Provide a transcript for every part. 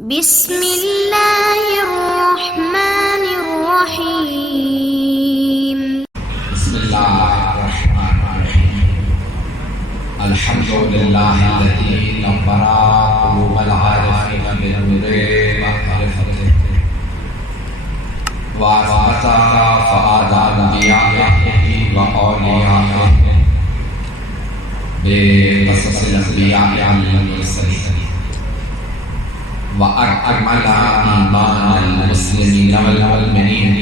بسم اللہ الرحمن الرحیم بسم اللہ الرحمن الرحیم الحمد للہ الذی نور قلوب العارفین بنور معرفته وأثبت فؤاد أنبيائه وأوليائه بقصص الأنبياء والمرسلين وأكمل إيمان المسلمين والمؤمنين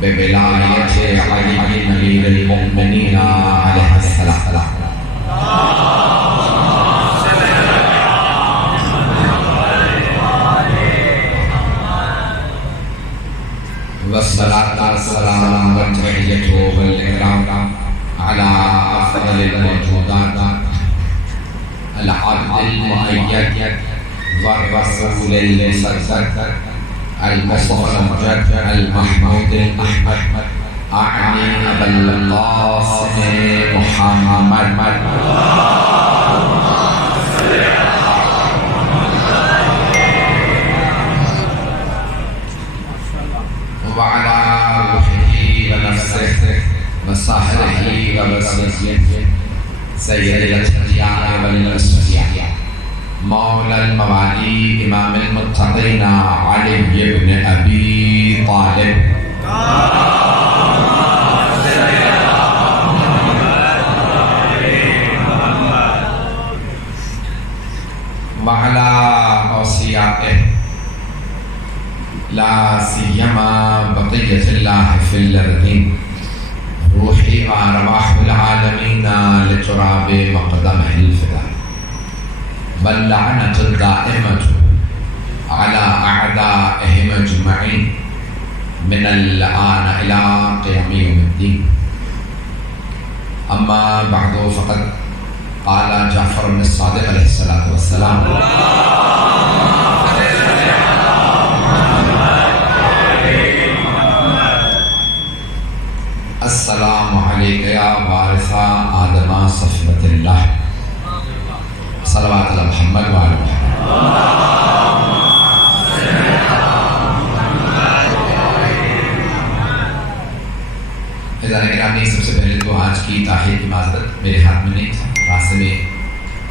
بولاية علي أمير المؤمنين عليه السلام والصلاة والسلام والتحية والإكرام على أفضل الموجودات العبد المؤيد والرسول المصدق المصطفى المحمود الأحمد أعني أبا القاسم محمد وعلى روحه ونفسه وصحبه ووسيلته سيد الأشقياء والأسفياء مولى الموالي إمام المتقين علي بن أبي طالب وعلى أوصيائه لا سيما بقية الله في الأرضين روحي وأرواح العالمين لتراب مقدمه الفداء بل لعنة الدائمة على أعدائهم أجمعين من الآن إلى قيام يوم الدين أما بعد فقد قال جعفر بن الصادق عليه الصلاة والسلام السلام عليك يا وارث آدم صفوة الله صلوات علی محمد وعلی محمد. حضرات گرامی، سب سے پہلے تو آج کی تاخیر کی معذرت، میرے ہاتھ میں نہیں تھا، راستے میں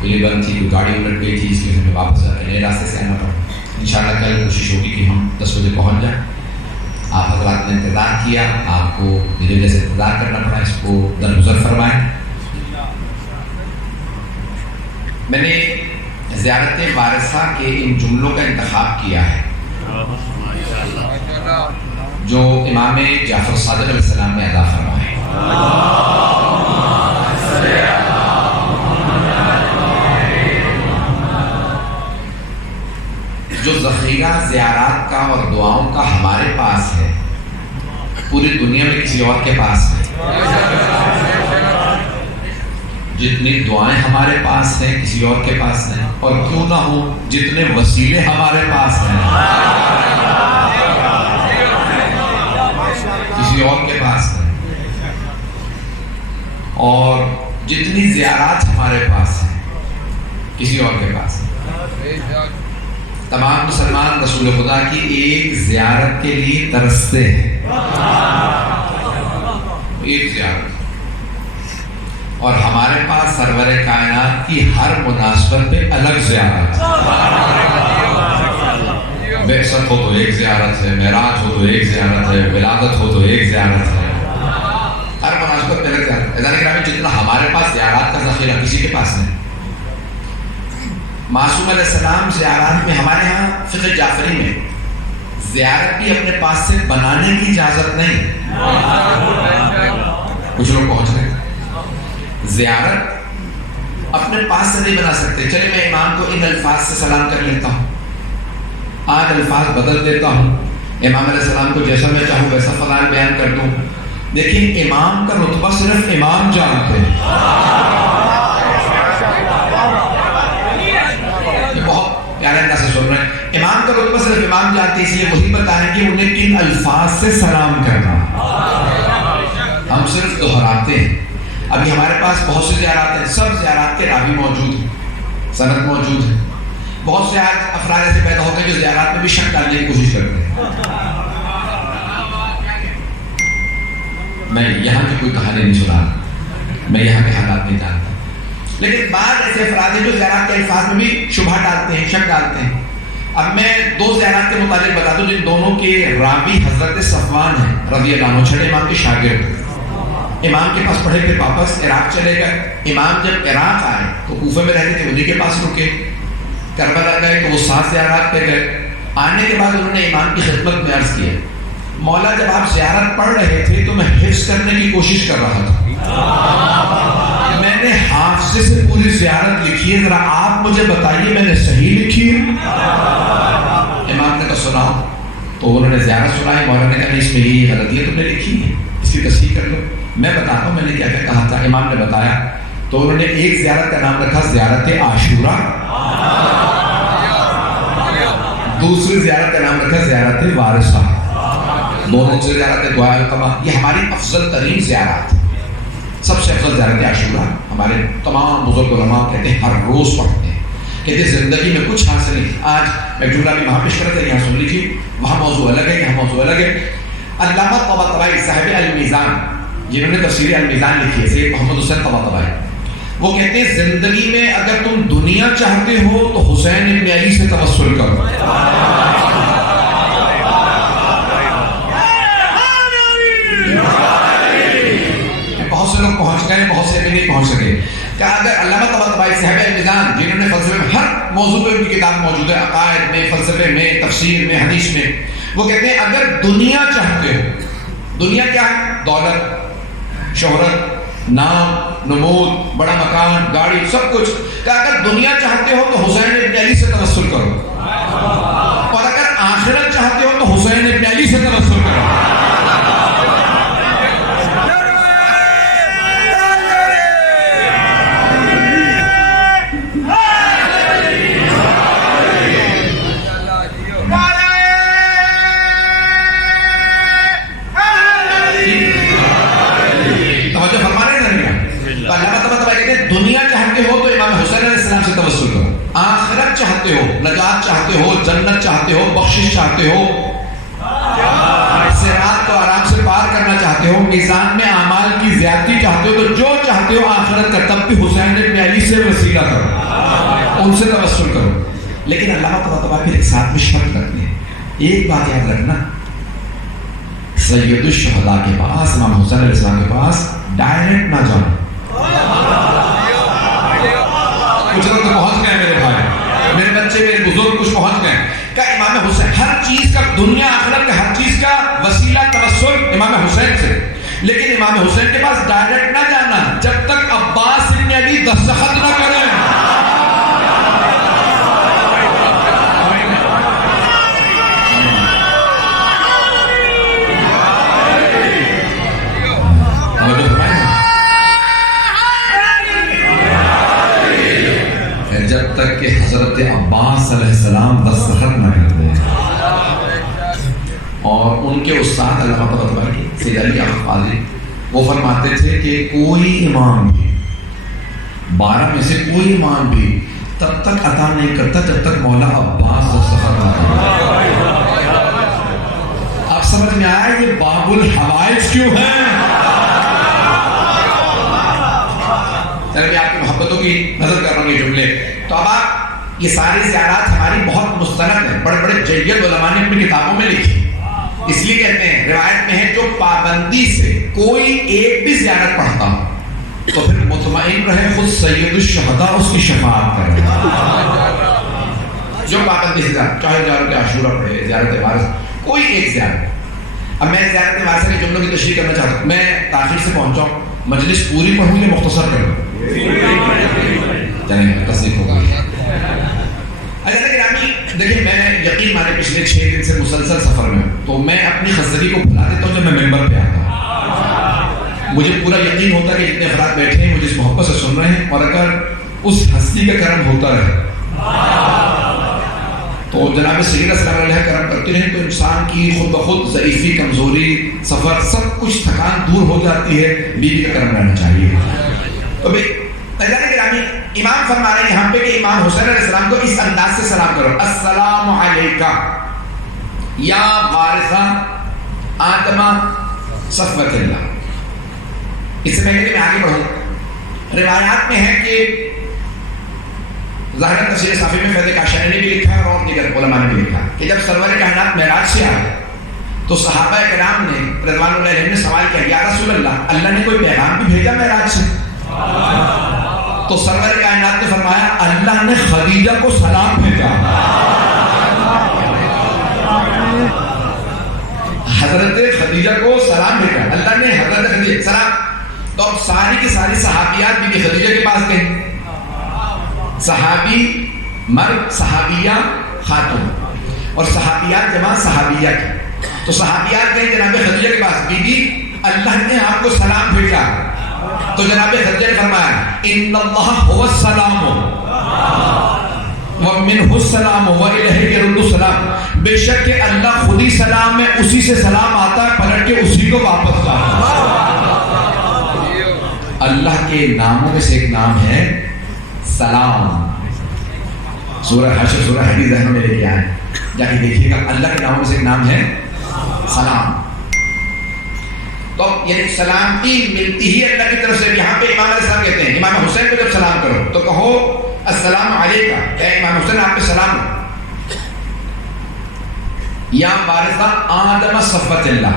پلی بند تھی، کوئی گاڑی الٹ گئی تھی، اس لیے ہمیں واپس جا کے نئے راستے سے آنا پڑا. انشاءاللہ کل کوشش ہوگی کہ ہم 10 بجے پہنچ جائیں. آپ حضرات نے انتظار کیا، آپ کو میری وجہ سے انتظار کرنا پڑا، اس کو درگزر فرمائیں. میں نے زیارت وارثہ کے ان جملوں کا انتخاب کیا ہے جو امام جعفر صادق علیہ السلام نے ادا فرمائے. جو ذخیرہ زیارات کا اور دعاؤں کا ہمارے پاس ہے، پوری دنیا میں کسی اور کے پاس نہیں. جتنی دعائیں ہمارے پاس ہیں کسی اور کے پاس نہیں، اور کیوں نہ ہو جتنے وسیلے ہمارے پاس ہیں کسی اور کے پاس نہیں، اور جتنی زیارات ہمارے پاس ہیں کسی اور کے پاس نہیں. تمام مسلمان رسول خدا کی ایک زیارت کے لیے ترستے ہیں، ایک زیارت. اور ہمارے پاس سرور کائنات کی ہر مناسبت پہ الگ زیارت. بعثت ہو تو ایک زیارت ہے، معراج ہو تو ایک زیارت ہے، ولادت ہو تو ایک زیارت ہے، ہر مناسبت پہ الگ زیارت. عزیزان گرامی، جتنا ہمارے پاس زیارات کا ذخیرہ کسی کے پاس نہیں. معصوم علیہ السلام زیارات میں، ہمارے ہاں فقہ جعفری میں زیارت بھی اپنے پاس سے بنانے کی اجازت نہیں. کچھ لوگ پہنچ رہے ہیں، زیارت اپنے پاس سے نہیں بنا سکتے. چلے میں امام کو ان الفاظ سے سلام کر لیتا ہوں، آج الفاظ بدل دیتا ہوں، امام علیہ السلام کو جیسا میں چاہوں ویسا فضائل بیان کر دوں. لیکن امام کا رتبہ صرف امام جانتے ہیں. یہ بہت پیارے انداز سے سن رہے ہیں. امام کا رتبہ صرف امام جانتے ہیں، اس لیے وہی بتائیں کہ انہیں کن الفاظ سے سلام کرنا. ہم صرف دہراتے ہیں. ابھی ہمارے پاس بہت سے زیارات ہیں، سب زیارات کے راوی موجود ہیں، سند موجود ہے. بہت سے افراد ایسے پیدا ہوتے ہیں جو زیارات میں بھی شک ڈالنے کی کوشش کرتے ہیں. میں یہاں کی کوئی کہانی نہیں سنا، میں یہاں کے حالات نہیں جانتا، لیکن بعض ایسے افراد ہیں جو زیارات کے الفاظ میں بھی شبہ ڈالتے ہیں، شک ڈالتے ہیں. اب میں دو زیارات کے متعلق بتا دوں جن دونوں کے راوی حضرت صفوان ہیں رضی اللہ عنہ، چھٹے امام کے شاگرد. امام کے پاس پڑھے پھر واپس عراق چلے گئے. امام جب عراق آئے تو کوفہ میں رہتے تھے، انہیں کے پاس رکے. کربلا گئے تو وہ 7 زیارات پہ گئے. آنے کے بعد انہوں نے امام کی خدمت میں عرض کیا، مولا جب آپ زیارت پڑھ رہے تھے تو میں حفظ کرنے کی کوشش کر رہا تھا، میں نے حافظے سے پوری زیارت لکھی ہے، ذرا آپ مجھے بتائیے میں نے صحیح لکھی ہے؟ امام نے کہا سناؤ. تو انہوں نے زیارت سنائی. مولا نے کہا نہیں، اس میں یہ غلطی ہے تم نے لکھی ہے، اس کی تصحیح کر لو. میں بتاتا ہوں میں نے کیا کیا کہا تھا. امام نے بتایا. تو انہوں نے ایک زیارت کا نام رکھا زیارت عاشورہ، دوسری زیارت کا نام رکھا زیارت وارثہ. دونوں سے زیارت دعا القبا، یہ ہماری افضل ترین زیارت، سب سے افضل زیارت عاشورہ. ہمارے تمام بزرگ علماء کہتے ہیں ہر روز پڑھتے ہیں، کہتے ہیں زندگی میں کچھ حاصل نہیں. آج میں جملہ بھی وہاں پیش کرتا ہے، یہاں سن لیجیے، وہاں موضوع الگ ہے، یہاں موضوع الگ ہے. علامہ طباطبائی صاحب المیزان جنہوں نے تفسیر المیزان لکھی ہے، سید محمد حسین طباطبائی، وہ کہتے ہیں زندگی میں اگر تم دنیا چاہتے ہو تو حسین ابن علی سے توسل کرو. بہت سے لوگ پہنچ گئے، بہت سے بھی نہیں پہنچ سکے. کہ اگر علامہ طباطبائی صاحب المیزان جنہوں نے فلسفے میں ہر موضوع پہ ان کی کتاب موجود ہے، عقائد میں، فلسفے میں، تفسیر میں، حدیث میں، وہ کہتے ہیں اگر دنیا چاہتے ہو، دنیا کیا ہے؟ دولت، شہرت، نام، نمود، بڑا مکان، گاڑی، سب کچھ. کہ اگر دنیا چاہتے ہو تو حسین ابن علی سے توسل کرو، اور اگر آخرت چاہتے ہو تو حسین ابن علی سے توسل کرو. دنیا چاہتے ہو تو امام حسین علیہ السلام سے توسل کرو، آخرت چاہتے ہو، نجات چاہتے ہو، جنت چاہتے ہو، بخشش چاہتے ہو، صراط کو آرام سے پار کرنا چاہتے ہو، میزان میں اعمال کی زیادتی چاہتے ہو، تو جو چاہتے ہو آخرت کا، تب بھی حسین ابن علی سے وسیلہ کرو، ان سے توسل کرو. لیکن اللہ تعالیٰ پھر ایک ساتھ میں شرط رکھتے ہیں. ایک بات یاد رکھنا، سید الشہداء کے پاس، امام حسین علیہ السلام کے پاس ڈائریکٹ نہ جاؤ. کچھ لوگ تو پہنچ گئے میرے بھائی، میرے بچے، میرے بزرگ کچھ پہنچ گئے. کہ امام حسین ہر چیز کا، دنیا آخرت کا ہر چیز کا وسیلہ توسل امام حسین سے. لیکن امام حسین کے پاس ڈائریکٹ نہ جانا جب تک عباس ابن علی دستخط نہ کریں. جب تک کہ حضرت عباس علیہ السلام دستخط نہ کر دیں. اور ان کے استاد علامہ طباطبائی سید علی قاضی وہ فرماتے تھے کہ کوئی امام بھی، 12 میں سے کوئی امام بھی تب تک عطا نہیں کرتا جب تک مولا عباس دستخط نہ کرے. آپ سمجھ میں آیا یہ باب الحوائج کیوں ہے؟ میں آپ کی محبتوں کی نظر کر رہا ہوں یہ جملے. تو اب آپ یہ ساری زیارات ہماری بہت مستند ہیں، بڑے بڑے جید علماء نے اپنی کتابوں میں لکھی. اس لیے کہتے ہیں، روایت میں ہے جو پابندی سے کوئی ایک بھی زیارت پڑھتا ہو تو پھر مطمئن رہے خود سید الشہداء اس کی شفاعت کرے. جو پابندی سے چاہے زیارت عاشورہ پڑھے، زیارت وارث، کوئی ایک زیارت. اب میں زیارت وارثہ کے جملوں کی تشریح کرنا چاہتا ہوں. میں تاخیر سے پہنچا ہوں، مجلس پوری پڑھوں یا مختصر کروں؟ چلیں تصدیق ہوگا. اچھا گرامی دیکھیں، میں یقین مانے پچھلے 6 دن سے مسلسل سفر میں ہوں، تو میں اپنی خستگی کو بھلا دیتا ہوں جب میں ممبر پہ آتا ہوں. مجھے پورا یقین ہوتا ہے کہ جتنے افراد بیٹھے ہیں مجھے اس محبت سے سن رہے ہیں، اور اگر اس ہستی کا کرم ہوتا رہے تو جناب سید السلام علیہ کرم کرتے رہیں تو انسان کی خود بخود ضعیفی، کمزوری، سفر، سب کچھ تھکان دور ہو جاتی ہے. بیوی کا کرم رہنا چاہیے. تو بھائی گرامی امام فرما رہے ہیں یہاں پہ کہ امام حسین علیہ السلام کو اس انداز سے سلام کرو، السلام علیکہ یا وارثہ آدم صفوت اللہ۔ اس سے پہلے کہ میں آگے بڑھوں، روایات میں ہے کہ ظاہر تفسیر صافی میں فیض کاشانی نے بھی لکھا ہے اور دیگر علماء نے بھی لکھا کہ جب سرور کائنات معراج سے آئے تو صحابہ کرام نے رضوان اللہ علیہم نے سوال کیا، یا رسول اللہ، اللہ نے کوئی پیغام بھی بھیجا معراج سے؟ تو سرور کائنات نے فرمایا، اللہ نے خدیجہ کو سلام بھیجا۔ حضرت خدیجہ کو سلام بھیجا، اللہ نے حضرت خدیجہ سلام۔ تو اب ساری کی ساری صحابیات بی خدیجہ کے پاس گئے، صحابی مرد، صحابیہ خاتون، اور صحابیات جمع صحابیہ کی۔ تو صحابیات گئے جناب خدیجہ کے پاس، بی بی اللہ نے آپ کو سلام بھیجا۔ تو جناب خدیجہ نے فرمایا، ان اللہ هو السلام ومنہ السلام والیہ یرد السلام، بے شک کہ اللہ خود ہی سلام ہے، اسی سے سلام آتا ہے، پلٹ کے اسی کو واپس جاتا ہے۔ اللہ کے ناموں میں سے ایک نام ہے سلام۔ سورہ حشر، سورہ حدیث ذہنوں میں لے کے آئے، جا کے دیکھیے گا، اللہ کے ناموں میں سے ایک نام ہے سلام۔ تو یعنی سلامتی ملتی ہی اللہ کی طرف سے۔ یہاں پہ امام علیہ السلام کہتے ہیں امام حسین کو جب سلام کرو تو کہو السلام علیکہ، اے امام حسین آپ پہ سلام ہو، یا وارثہ آدم صفوت اللہ۔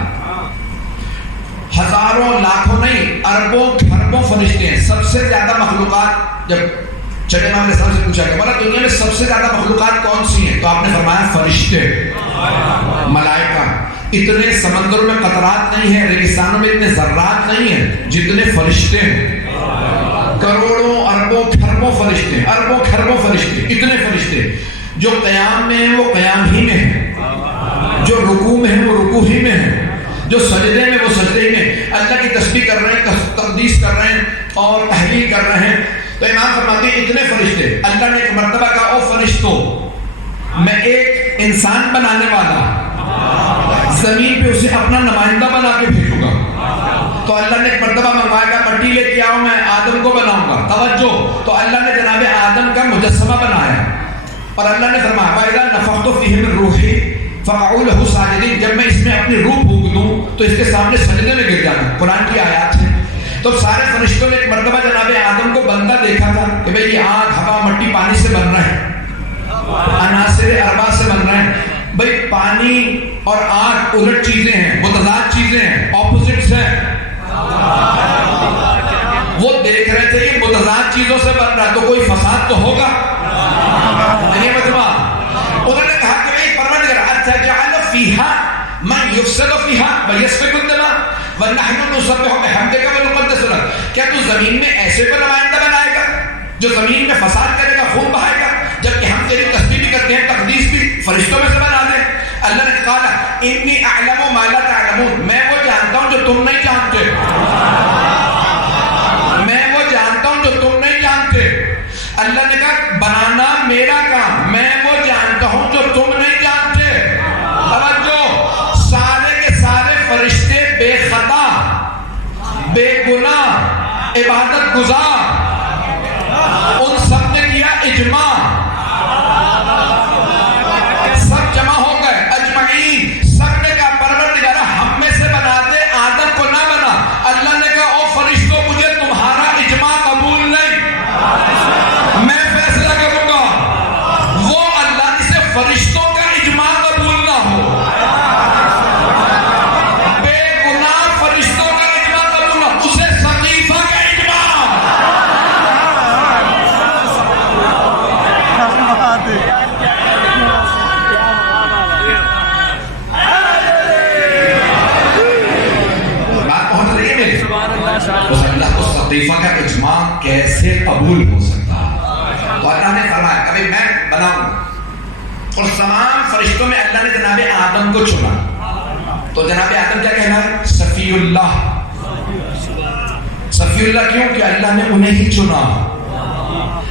ہزاروں لاکھوں نہیں، اربوں کھربوں فرشتے ہیں، سب سے زیادہ مخلوقات جب چلے امام علیہ السلام سے پوچھا کہ بولا دنیا میں سب سے زیادہ مخلوقات کون سی ہیں؟ تو آپ نے فرمایا فرشتے، ملائکہ۔ اتنے سمندروں میں قطرات نہیں ہیں، ریگستانوں میں اتنے ذرات نہیں ہیں جتنے فرشتے ہیں، کروڑوں اربوں کھربوں فرشتے، اربوں کھربوں فرشتے، اتنے فرشتے۔ جو قیام میں ہیں وہ قیام ہی میں ہیں، جو رکوع میں ہیں وہ رکوع ہی میں ہیں، جو سجدے میں وہ سجدے ہی میں، اللہ کی تسبیح کر رہے ہیں، تقدیس کر رہے ہیں اور تحلیل کر رہے ہیں۔ تو امام فرماتے ہیں اتنے فرشتے۔ اللہ نے ایک مرتبہ کہا، او فرشتوں، میں ایک انسان بنانے والا زمین پہ اسے اپنا نمائندہ بنا کے بھیجوں گا۔ تو اللہ نے ایک مرتبہ منگوایا گا، مٹی لے کے آؤ، میں آدم کو بناؤں گا۔ توجہ، تو اللہ نے جناب آدم کا مجسمہ بنایا اور اللہ نے فرمایا وَإِذَا نَفَخْتُ فِيهِ مِن رُوحِي فَقَعُوا لَهُ سَاجِدِينَ، جب میں اس میں اپنی روح پھونک دوں تو اس کے سامنے سجدے میں گر جانا۔ قرآن کی آیات ہے۔ تو سارے فرشتوں نے ایک مرتبہ جناب آدم کو بنتا دیکھا تھا کہ بھئی یہ آگ، ہوا، مٹی، پانی سے بن رہا ہے، عناصر اربع سے بن رہے ہیں۔ بھئی پانی اور آگ الٹ چیزیں ہیں، متضاد چیزیں ہیں، اپوزٹس ہیں۔ وہ دیکھ رہے تھے کہ متضاد چیزوں سے بن رہا ہے تو کوئی فساد تو ہوگا۔ یہ مجمع انہوں نے کہا کہ بھئی پروردگار اتجعل فیہا من یفسد فیہا ویسفک الدماء ونحن نسبح بحمدک ونقدس لک، کیا تو زمین میں ایسے کو نمائندہ بنائے گا جو زمین میں فساد کرے گا، خون بہائے گا، جبکہ ہم تیری تسبیح بھی کرتے ہیں، تقدیس بھی، فرشتوں میں سے بنا دیں۔ اللہ نے کہا انی اعلم ما لا تعلمون، میں وہ جانتا ہوں جو تم نہیں جانتے، میں وہ جانتا ہوں جو تم نہیں جانتے۔ اللہ نے کہا بنانا میرا کام، میں وہ جانتا ہوں جو تم نہیں جانتے۔ توجہ، سارے کے سارے فرشتے بے خطا، بے گناہ، عبادت گزار، ان سب نے کیا اجماع، سب جمع ہو گئے اجمعین، سب نے کہا پروردگار ہم میں سے بنا دے، آدم کو نہ بنا۔ اللہ نے کہا او فرشتوں، مجھے تمہارا اجماع قبول نہیں، میں فیصلہ کروں گا۔ وہ اللہ جسے فرشتوں کا اجماع قبول نہ ہو، بے گناہ فرشتوں کا اجماع قبول نہ ہو، اسے سقیفہ کا اجماع۔ اللہ کو سقیفہ کا اجماع کیسے قبول ہو سکتا؟ تو اللہ نے فرمایا کبھی میں بناؤں، اور تمام فرشتوں میں اللہ نے جناب آدم کو چنا۔ تو جناب آدم کیا کہنا ہے؟ صفی اللہ۔ صفی اللہ کیوں؟ کہ اللہ نے انہیں ہی چنا۔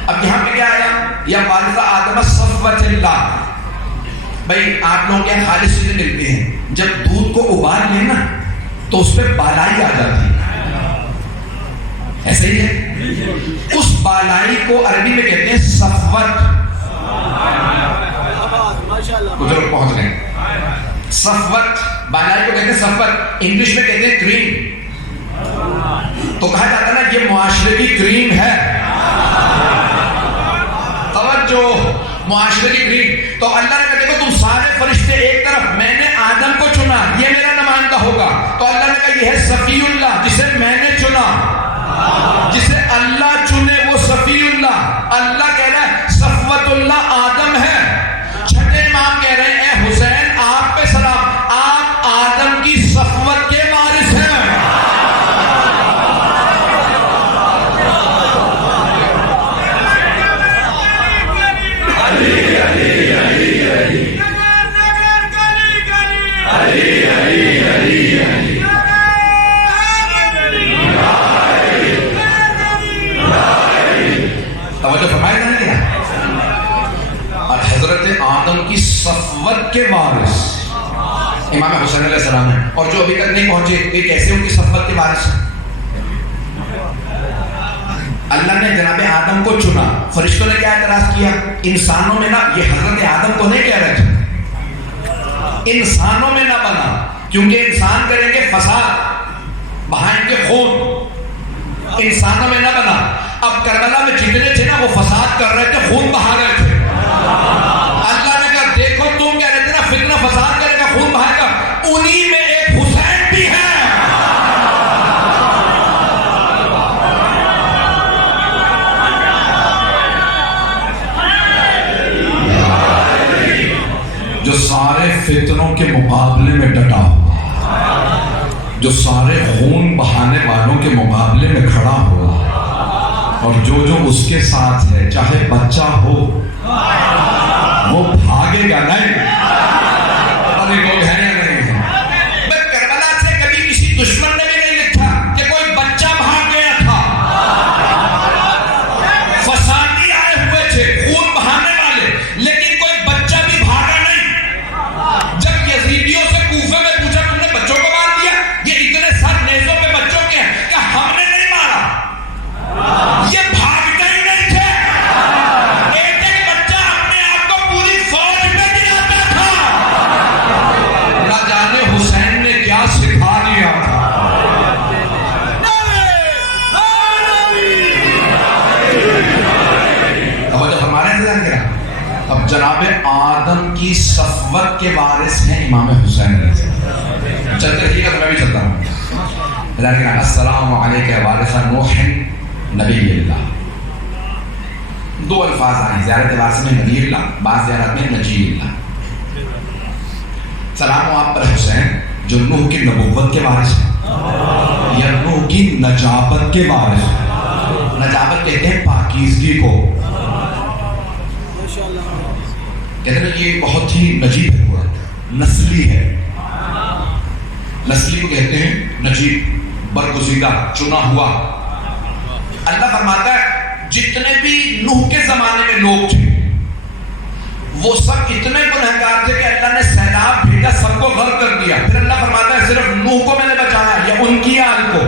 اب یہاں پہ کیا آیا؟ یا والدہ آدم صفوت اللہ۔ بھائی آپ لوگوں کے خالص چیزیں ملتی ہیں، جب دودھ کو ابال لیں نا تو اس پہ بالائی آ جاتی ہے، ایسے ہی ہے. اس بالائی کو عربی میں کہتے ہیں صفوت. کچھ لوگ پہنچ گئے. صفوت بالائی کو کہتے ہیں صفوت. انگلش میں کہتے ہیں کریم. تو کہا جاتا ہے نا یہ معاشرے کی کریم ہے. توجہ, معاشرے کی کریم. تو اللہ نے کہا دیکھو تم سارے فرشتے ایک طرف, میں نے آدم کو چنا, یہ میرا نمائندہ ہوگا. تو اللہ نے کہا یہ ہے صفی اللہ جسے میں نے چنا. جسے اللہ چنے وہ صفی اللہ. اللہ کہہ رہا ہے صفوت اللہ آدم ہے. چھٹے امام کہہ رہے ہیں اے حسین آپ پہ سلام, آپ آدم کی صفوت کے وارث ہیں. توجہ فرمائے گا نہیں کیا؟ اور حضرت آدم کی صفوت کے وارث امام حسین علیہ السلام ہیں. اور جو ابھی تک نہیں پہنچے یہ کیسے ان کی صفوت کے وارث ہیں؟ اللہ نے جناب آدم کو چنا. فرشتوں نے کیا اعتراض کیا؟ انسانوں میں نہ, یہ حضرت آدم کو نہیں کہہ رہے تھے, انسانوں میں نہ بنا, کیونکہ انسان کریں گے فساد, بہائیں گے خون. انسانوں میں نہ بنا. اب کربلا میں جتنے تھے نا وہ فساد کر رہے تھے, خون بہا رہے تھے. اللہ نے کہا دیکھو تم کہہ رہے تھے نا فتنہ فساد کرے گا, خون بہائے گا, انہی میں ایک حسین بھی ہے. جو سارے فتنوں کے مقابلے میں ڈٹا ہوا, جو سارے خون بہانے والوں کے مقابلے میں کھڑا ہوا, اور جو اس کے ساتھ ہے چاہے بچہ ہو وہ بھاگے گا نہیں. پتہ نہیں لوگ ہیں یا نہیں ہیں. کربلا سے کبھی کسی دشمن نے بھی نہیں لکھا کہ کوئی بچہ بھاگ گیا تھا. فسادی آئے ہوئے تھے, خون بہانے والے, لیکن کوئی بچہ بھی بھاگا نہیں. جب یزیدیوں سے کوفے میں پوچھا تم نے بچوں کو مار دیا, یہ اتنے سر نیزوں پہ بچوں کے ہیں, کہ ہم نے نہیں مارا. یہ بھاگتے ہی نہیں تھے. ایک ایک بچہ اپنے آپ کو پوری فوج میں گراتا تھا. نہ جانے حسین نے کیا سکھا دیا تھا. توجہ ہمارے انتظار کیا. اب جناب آدم کی صفوت کے وارث ہیں امام حسین علیہ السلام. چلتے رہیے گا تو میں بھی چلتا ہوں. السلام علیکم وارث نوح نبی اللہ. دو الفاظ آئے زیارت وارث میں نبی اللہ, بعض زیارت میں نجی اللہ. سلام ہو آپ پر حسین جو نوح کی نبوت کے وارث ہیں, یا نوح کی نجابت کے وارث ہیں. نجابت کہتے ہیں پاکیزگی کو. کہتے ہیں یہ بہت ہی نجیب ہے, نسلی ہے. نسلی کو کہتے ہیں نجیب, برگزیدہ, چنا ہوا. اللہ فرماتا ہے جتنے بھی نوح کے زمانے میں لوگ تھے وہ سب اتنے گنہگار تھے کہ اللہ نے سیلاب بھیجا, سب کو غرق کر دیا. پھر اللہ فرماتا ہے صرف نوح کو میں نے بچایا, یا ان کی آل کو.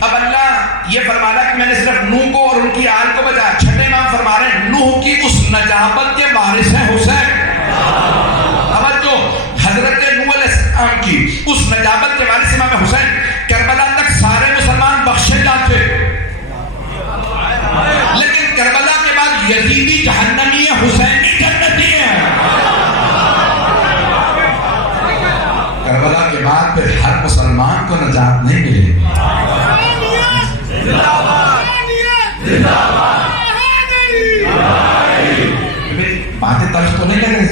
اب اللہ یہ فرما رہا کہ میں نے صرف نوح کو اور ان کی آل کو بچایا. چھٹے امام فرما رہے ہیں نوح کی اس نجابت کے وارث ہیں حسین. توجہ, حضرت نوح علیہ السلام کی اس نجابت کے وارث امام حسین. کربلا تک سارے مسلمان بخشے جاتے, لیکن کربلا کے بعد یزیدی جہنمی ہے, حسینی جنتی ہے. کربلا کے بعد پھر ہر مسلمان کو نجات نہیں ملے گی. باتیں تلخ تو نہیں لگ رہی,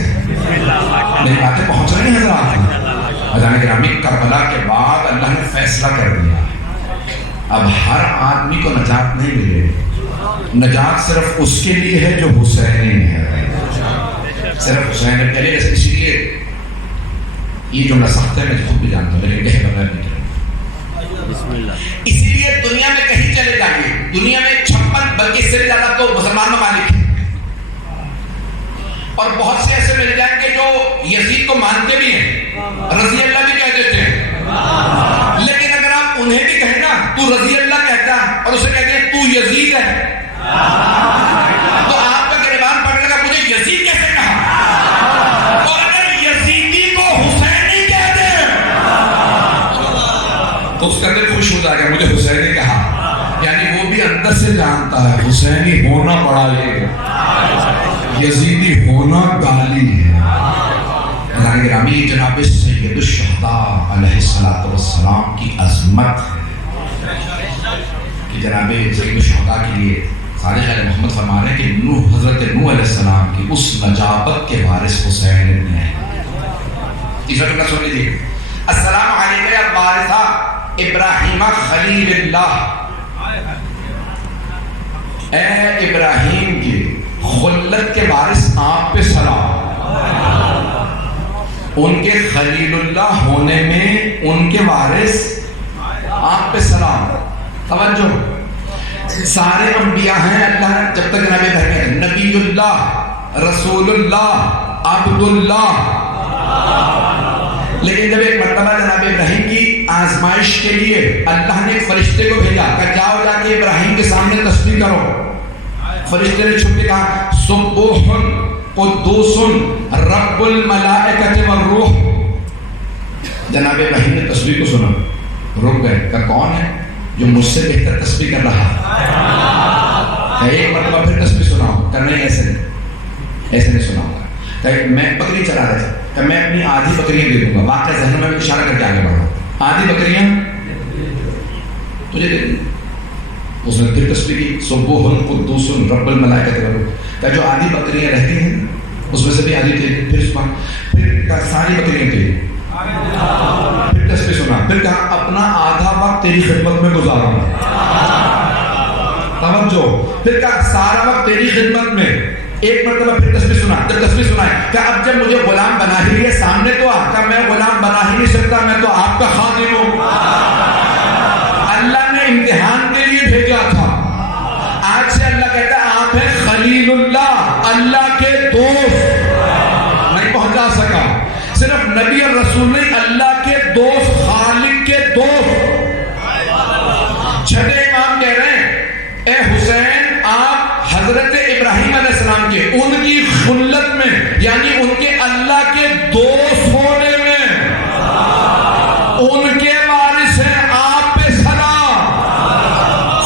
میری باتیں پہنچ رہی ہیں حضرات. حضرات گرامی, کربلا کے بعد اللہ نے فیصلہ کر دیا اب ہر آدمی کو نجات نہیں ملے. نجات صرف اس کے لیے ہے جو حسینی ہے, صرف حسین ہے. پہلے اسی لیے یہ جملہ سخت ہے, میں خود بھی جانتا ہوں, لیکن کہے بغیر نہیں کروں. اسی لیے دنیا میں کہیں چلے جائیے, دنیا میں 56 بلکہ اس سے بھی زیادہ تو مسلمان ممالک ہیں, اور بہت سے ایسے مل جائیں گے جو یزید کو مانتے بھی ہیں, رضی اللہ بھی کہہ دیتے ہیں, لیکن اگر آپ انہیں بھی کہے نا تو رضی اللہ کہتا ہے اور اسے کہتے ہیں تو یزید ہے، تو آپ کا گریبان پکڑے گا مجھے یزید کیسے کہا؟ اور اگر یزیدی کو حسینی کہہ دے تو اس کا دل خوش ہو جائے گا، مجھے حسینی کہا، یعنی وہ بھی اندر سے جانتا ہے حسینی ہونا بڑا یہ، یزیدی ہونا گالی ہے۔ گرامی جناب سید الشہداء علیہ السلام کی عظمت کہ جناب سید الشہداء کے لیے سارے خیر محمد فرما رہے ہیں کہ حضرت نوح علیہ السلام کی اس نجابت کے وارث حسین ابن علی۔ تیسرا جملہ سن لیجیے، السلام علیکم یا وارثہ ابراہیم خلیل اللہ، اے ابراہیم کی خلت کے وارث آپ پہ سلام، ان کے خلیل اللہ ہونے میں ان کے وارث آپ پہ سلام۔ توجہ، سارے انبیاء ہیں اللہ جب تک نبی ابراہیم نبی اللہ، رسول اللہ، عبد اللہ، لیکن جب ایک مرتبہ جناب ابراہیم کی آزمائش کے لیے اللہ نے ایک فرشتے کو بھیجا کہ جاؤ جا کے ابراہیم کے سامنے تسبیح کرو، فرشتے نے چھپ کے کہا سبوح قدوس رب الملائکۃ والروح، جناب ابراہیم نے تسبیح کو سنا، رک گئے، کہا کون ہے جو مجھ سے بہتر تسبیح کر رہا ہے؟ ایک مرتبہ پھر تسبیح سناؤ، کہ نہیں ایسے نہیں سناؤں گا، کہ میں بکری چلا رہا تھا، کہ میں اپنی آدھی بکریاں دے دوں گا، واقعہ ذہن میں اشارہ کر کے آگے بڑھا، آدھی بکریاں تجھے دے دوں۔ اس نے پھر تسبیح کی سبوح قدوس رب الملائکۃ والروح، کہ جو آدھی بکریاں رہتی ہیں اس میں سے بھی آدھی تھی، پھر ساری بکریاں تھی، پھر تسبیح سنا، پھر کہا اپنا آدھا وقت تیری خدمت میں گزاروں، توجہ، پھر کہا سارا وقت تیری خدمت میں، ایک مرتبہ پھر تسبیح سنا، جب تسبیح سنائے کہ اب جب مجھے غلام بنا ہی لیے سامنے تو آ، کہ میں غلام بنا ہی نہیں سکتا، میں تو آپ کا خادم ہوں، اللہ نے امتحان کے لیے بھیجا تھا، آج سے اللہ کہتا ہے آپ ہیں خلیل اللہ، اللہ کے دوست، نہیں پہنچا سکا، صرف نبی اور رسول نہیں، اللہ کے دوست، خالق کے دوست۔ چھٹے امام کہہ رہے ہیں اے حسین آپ حضرت ابراہیم علیہ السلام کے ان کی خلت میں، یعنی ان کے اللہ کے دوست ہونے میں، ان کے وارث ہیں، آپ پہ سلام۔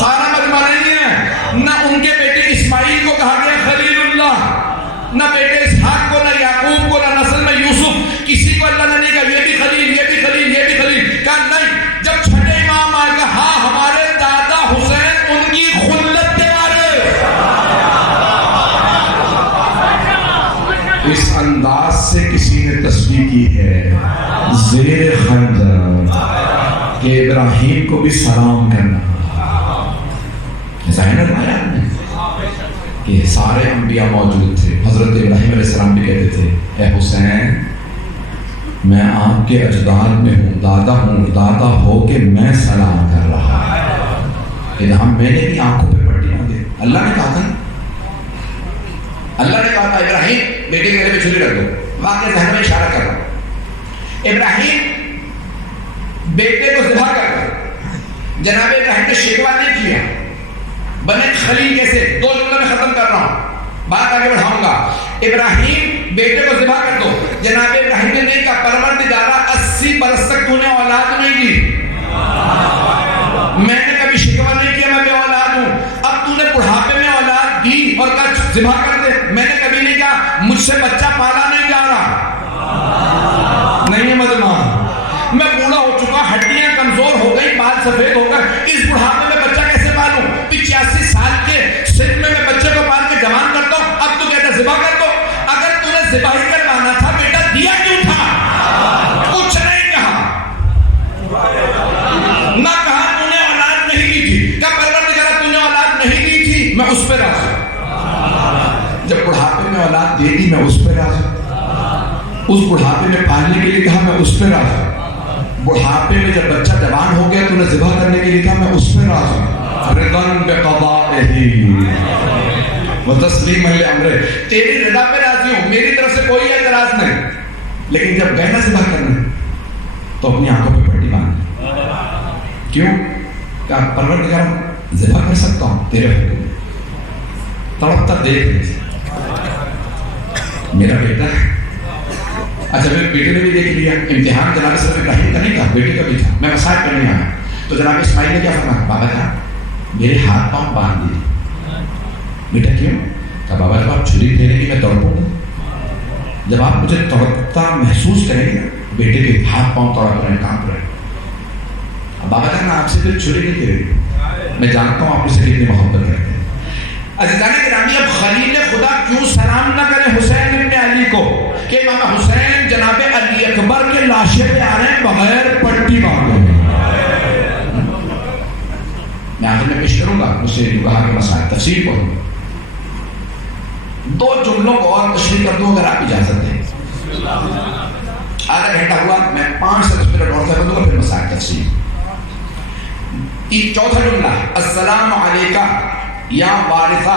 سارا مجمع نہیں ہے، نہ ان کے بیٹے اسماعیل کو کہا گیا خلیل اللہ، نہ بیٹے اسحاق کو، نہ یعقوب کو، نہ نسل میں یوسف، کسی کو اللہ نے نہیں کہا یہ بھی خلیل، یہ بھی خلیل، یہ بھی خلیل، کہا نہیں۔ جب چھٹے امام آئے گا ہاں ہمارے دادا حسین ان کی خلت کے بارے، اس انداز سے کسی نے تسبیح کی ہے زیر خنجر کہ ابراہیم کو بھی سلام کرنا، ظاہر آیا کہ سارے انبیاء موجود تھے، حضرت ابراہیم علیہ السلام بھی کہتے تھے اے حسین میں آپ کے اجداد میں ہوں، دادا ہو کے میں سلام کر رہا کہ ہم میں نے بھی آنکھوں پہ پٹی نہ دے، اللہ نے کہا تھا، اللہ نے کہا تھا ابراہیم بیٹے کے گلے میں چھری رکھ دو، واقعہ ذہن میں اشارہ کر رہا ہوں، ابراہیم بیٹے کو ذبح کر دو، جناب ابراہیم نے شکوہ نہیں کیا، بنے خلیل کیسے، دو جملوں میں ختم کر رہا ہوں، بات آگے بڑھاؤں گا، ابراہیم بیٹے کو ذبح کر دو، جناب ابراہیم نے نہیں کہا پروردگارا 80 برس تک تو نے اولاد نہیں دی، میں نے کبھی شکوہ نہیں کیا میں بے اولاد ہوں، اب تو نے بڑھاپے میں اولاد دی اور کہا ذبح کر دے، میں نے کبھی نہیں کہا مجھ سے بچہ پالا نہیں جا رہا، نہیں ہے مجمع، میں بوڑھا ہو چکا، ہڈیاں کمزور ہو گئی، بال سفید ہو گئے، اس بڑھاپے میں بچہ کیسے پالوں، 85 سال کے سن میں بچے کو پال کے جوان کرتا ہوں، اب تو کہتا ذبح کر دو، اگر تو نے ذبح ہی کروانا تھا بیٹا دیا کیوں تھا، کچھ نہیں کہا، نہ کہا تو نے اولاد نہیں دی تھی، کہا پروردگارا تو نے اولاد نہیں دی تھی میں اس پہ راضی، جب بڑھاپے میں اولاد دے دی میں اس پہ راضی، اس بڑھاپے میں پالنے کے لیے کہا میں اس پہ راضی، بڑھاپے میں جب بچہ جوان ہو گیا تو نے ذبح کرنے کے لیے کہا میں اس پہ راضی، رضاً بقضائہ وتسلیما لامرہ، تیری رضا پہ راضی ہوں، میری طرف سے کوئی اعتراض نہیں، لیکن جب گئے نا ذبح کرنے تو اپنی آنکھوں پہ پٹی باندھ، کیوں؟ کہ پروردگار ذبح کر سکتا ہوں تیرے حکم، تڑپتا دیکھ نہیں میرا بیٹا ہے۔ اچھا میرے بیٹے نے بھی دیکھ لیا، امتحان جناب صرف ابراہیم کا نہیں تھا، بیٹے کا بھی تھا، میں مسائل کرنے آیا تو جناب اسماعیل نے کیا فرمایا؟ بابا جان میرے ہاتھ پاؤں باندھ دیے۔ بیٹا کیوں؟ کہ بابا جب آپ چھری پھیریں گے میں تڑپوں گا، جب آپ مجھے تڑپتا محسوس کریں گے بیٹے کے ہاتھ پاؤں تڑپ رہے ہیں، کانپ رہے ہیں، بابا جان میں آپ سے پھر چھری نہیں پھیریں، میں جانتا ہوں آپ مجھ سے کتنی محبت کرتے ہیں۔ عزیزان گرامی اب خلیل خدا کیوں سلام نہ کرے حسین ابن علی کو کہ امام حسین جناب علی اکبر کے لاشے پہ آ رہے ہیں بغیر پٹی باندھے؟ میں آخر میں پیش کروں گا مجھ سے کہا کہ مسائل تفصیل پڑھوں گا، 2 جملوں کو اور تشریح کر دوں اگر آپ اجازت دیں۔ آدھا گھنٹہ ہوا، میں 5 سے 10 منٹ اور کر دوں گا پھر مسائل تفصیل۔ چوتھا جملہ السلام علیکہ یا وارثہ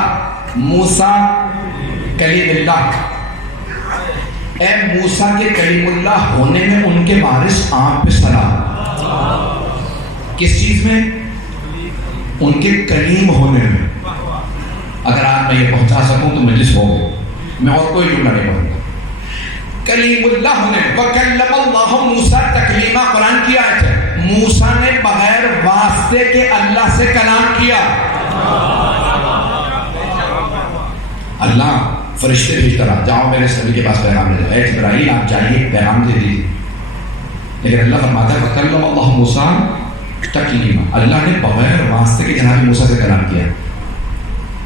موسیٰ کلیم اللہ، اے موسیٰ کے کلیم اللہ ہونے میں ان کے وارث آپ پہ سلام۔ کس چیز میں؟ ان کے کلیم ہونے میں۔ اگر آپ میں یہ پہنچا سکوں تو مجلس ہو گئی، میں اور کوئی جملہ نہیں پڑھوں گا۔ کلیم اللہ ہونے، وَكَلَّمَ اللَّهُ مُوسَىٰ تَكْلِيمًا، قرآن کی آیت ہے، موسیٰ نے بغیر واسطے کے اللہ سے کلام کیا۔ اللہ فرشتے بھیجتا رہا، جاؤ میرے سبھی کے پاس پیغام لے جاؤ، اے جبرائیل آپ جائیے پیغام دے دیجیے، لیکن اللہ فرماتا ہے وَكَلَّمَ اللَّهُ مُوسَىٰ تَكْلِيمًا، اللہ نے بغیر واسطے کے جناب موسیٰ سے کلام کیا۔